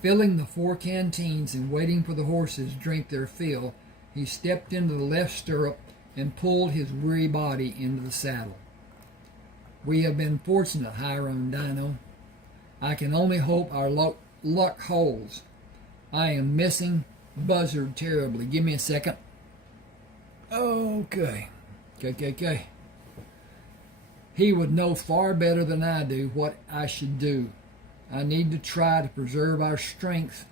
Filling the 4 canteens and waiting for the horses to drink their fill, he stepped into the left stirrup and pulled his weary body into the saddle. We have been fortunate, Hiram and Dino. I can only hope our luck holds. I am missing Buzzard terribly. Give me a second. Okay. He would know far better than I do what I should do. I need to try to preserve our strength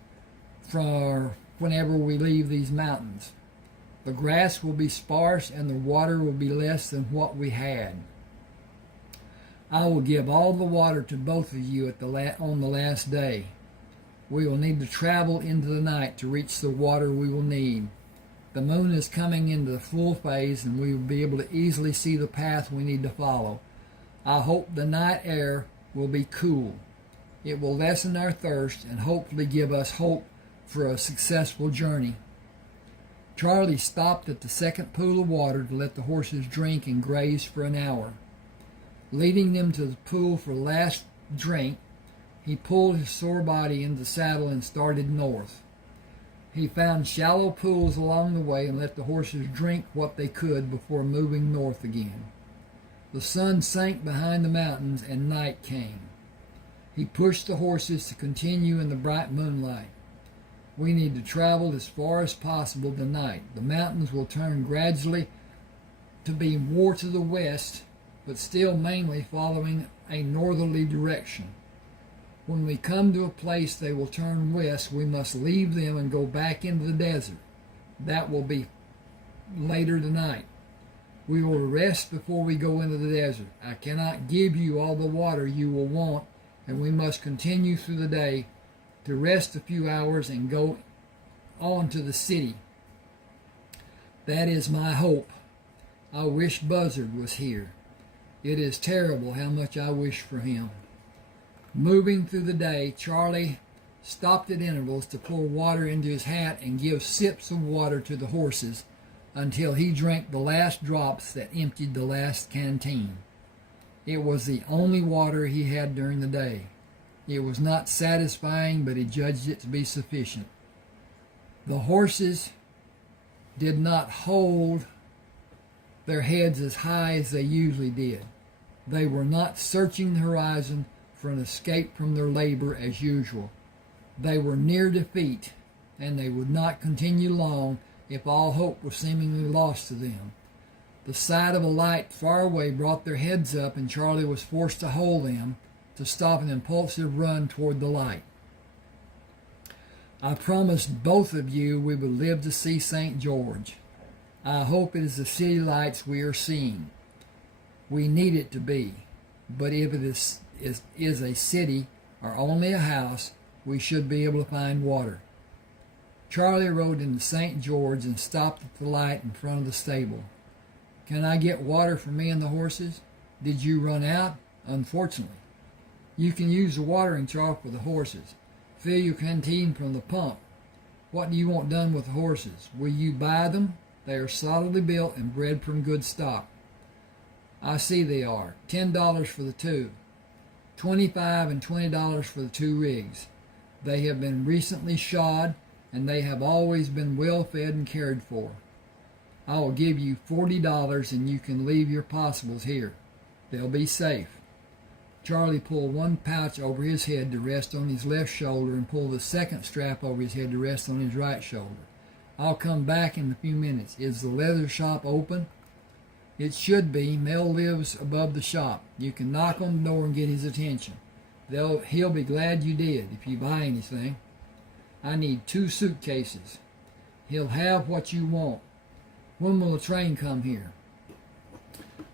for whenever we leave these mountains. The grass will be sparse and the water will be less than what we had. I will give all the water to both of you on the last day. We will need to travel into the night to reach the water we will need. The moon is coming into the full phase and we will be able to easily see the path we need to follow. I hope the night air will be cool. It will lessen our thirst and hopefully give us hope for a successful journey. Charlie stopped at the second pool of water to let the horses drink and graze for an hour. Leading them to the pool for the last drink, he pulled his sore body into the saddle and started north. He found shallow pools along the way and let the horses drink what they could before moving north again. The sun sank behind the mountains and night came. He pushed the horses to continue in the bright moonlight. We need to travel as far as possible tonight. The mountains will turn gradually to be more to the west, but still mainly following a northerly direction. When we come to a place they will turn west, we must leave them and go back into the desert. That will be later tonight. We will rest before we go into the desert. I cannot give you all the water you will want, and we must continue through the day to rest a few hours and go on to the city. That is my hope. I wish Buzzard was here. It is terrible how much I wish for him. Moving through the day, Charlie stopped at intervals to pour water into his hat and give sips of water to the horses until he drank the last drops that emptied the last canteen. It was the only water he had during the day. It was not satisfying, but he judged it to be sufficient. The horses did not hold their heads as high as they usually did. They were not searching the horizon for an escape from their labor as usual. They were near defeat, and they would not continue long if all hope was seemingly lost to them. The sight of a light far away brought their heads up, and Charlie was forced to hold them to stop an impulsive run toward the light. I promised both of you we would live to see St. George. I hope it is the city lights we are seeing. We need it to be. But if it is a city or only a house, we should be able to find water. Charlie rode into St. George and stopped at the light in front of the stable. Can I get water for me and the horses? Did you run out? Unfortunately. You can use the watering trough for the horses. Fill your canteen from the pump. What do you want done with the horses? Will you buy them? They are solidly built and bred from good stock. I see they are. $10 for the two. $25 and $20 for the two rigs. They have been recently shod, and they have always been well fed and cared for. I will give you $40 and you can leave your possibles here. They'll be safe. Charlie pulled one pouch over his head to rest on his left shoulder and pulled the second strap over his head to rest on his right shoulder. I'll come back in a few minutes. Is the leather shop open? It should be. Mel lives above the shop. You can knock on the door and get his attention. He'll be glad you did if you buy anything. I need 2 suitcases. He'll have what you want. When will the train come here?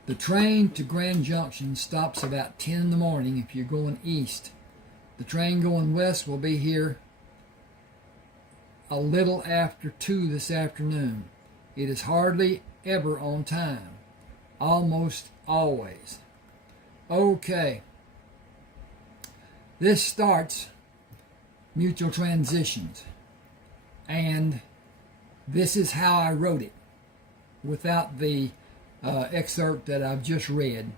The train to Grand Junction stops about 10 in the morning if you're going east. The train going west will be here a little after 2 this afternoon. It is hardly ever on time. Almost always. Okay. This starts mutual transitions. And this is how I wrote it without the excerpt that I've just read.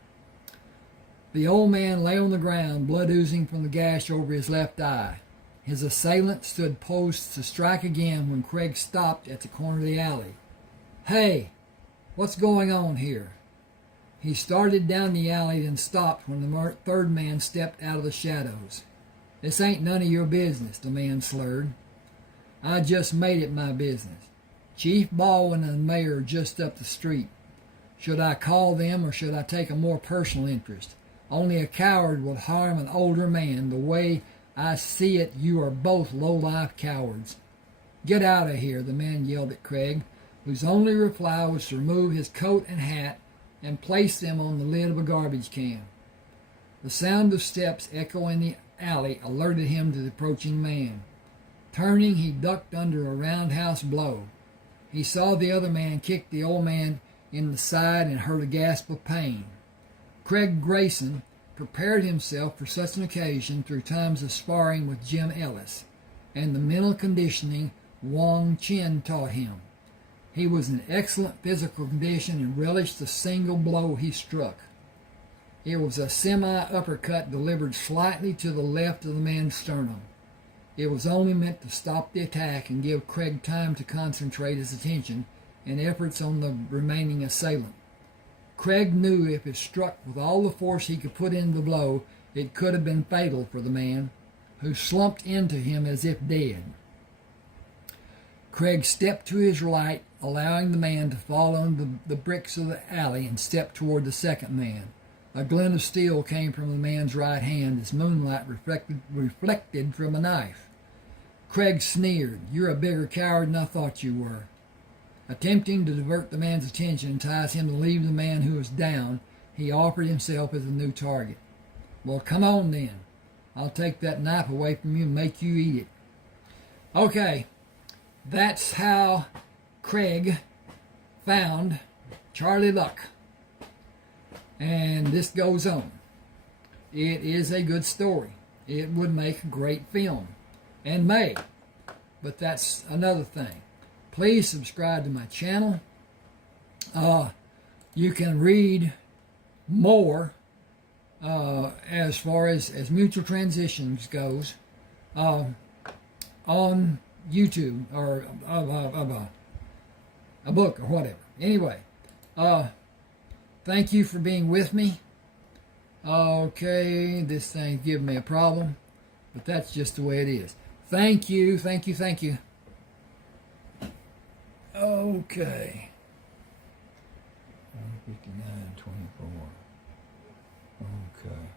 The old man lay on the ground, blood oozing from the gash over his left eye. His assailant stood posed to strike again when Craig stopped at the corner of the alley. Hey, what's going on here? He started down the alley, then stopped when the third man stepped out of the shadows. This ain't none of your business, the man slurred. I just made it my business. Chief Baldwin and the mayor are just up the street. Should I call them or should I take a more personal interest? Only a coward would harm an older man. The way I see it, you are both low-life cowards. Get out of here, the man yelled at Craig, whose only reply was to remove his coat and hat and place them on the lid of a garbage can. The sound of steps echoing the alley alerted him to the approaching man. Turning, he ducked under a roundhouse blow. He saw the other man kick the old man in the side and heard a gasp of pain. Craig Greyson prepared himself for such an occasion through times of sparring with Jim Ellis and the mental conditioning Wong Chin taught him. He was in excellent physical condition and relished the single blow he struck. It was a semi-uppercut delivered slightly to the left of the man's sternum. It was only meant to stop the attack and give Craig time to concentrate his attention and efforts on the remaining assailant. Craig knew if it struck with all the force he could put into the blow, it could have been fatal for the man, who slumped into him as if dead. Craig stepped to his right, allowing the man to fall on the bricks of the alley and stepped toward the second man. A glint of steel came from the man's right hand as moonlight reflected from a knife. Craig sneered, "You're a bigger coward than I thought you were." Attempting to divert the man's attention and entice him to leave the man who was down, he offered himself as a new target. "Well, come on then. I'll take that knife away from you and make you eat it." Okay, that's how Craig found Charlie Luck. And this goes on. It is a good story. It would make a great film. And may. But that's another thing. Please subscribe to my channel. You can read more as far as mutual transitions goes on YouTube or a book or whatever. Anyway, thank you for being with me. Okay, this thing's giving me a problem, but that's just the way it is. Thank you, thank you, thank you. Okay. 59:24. Okay.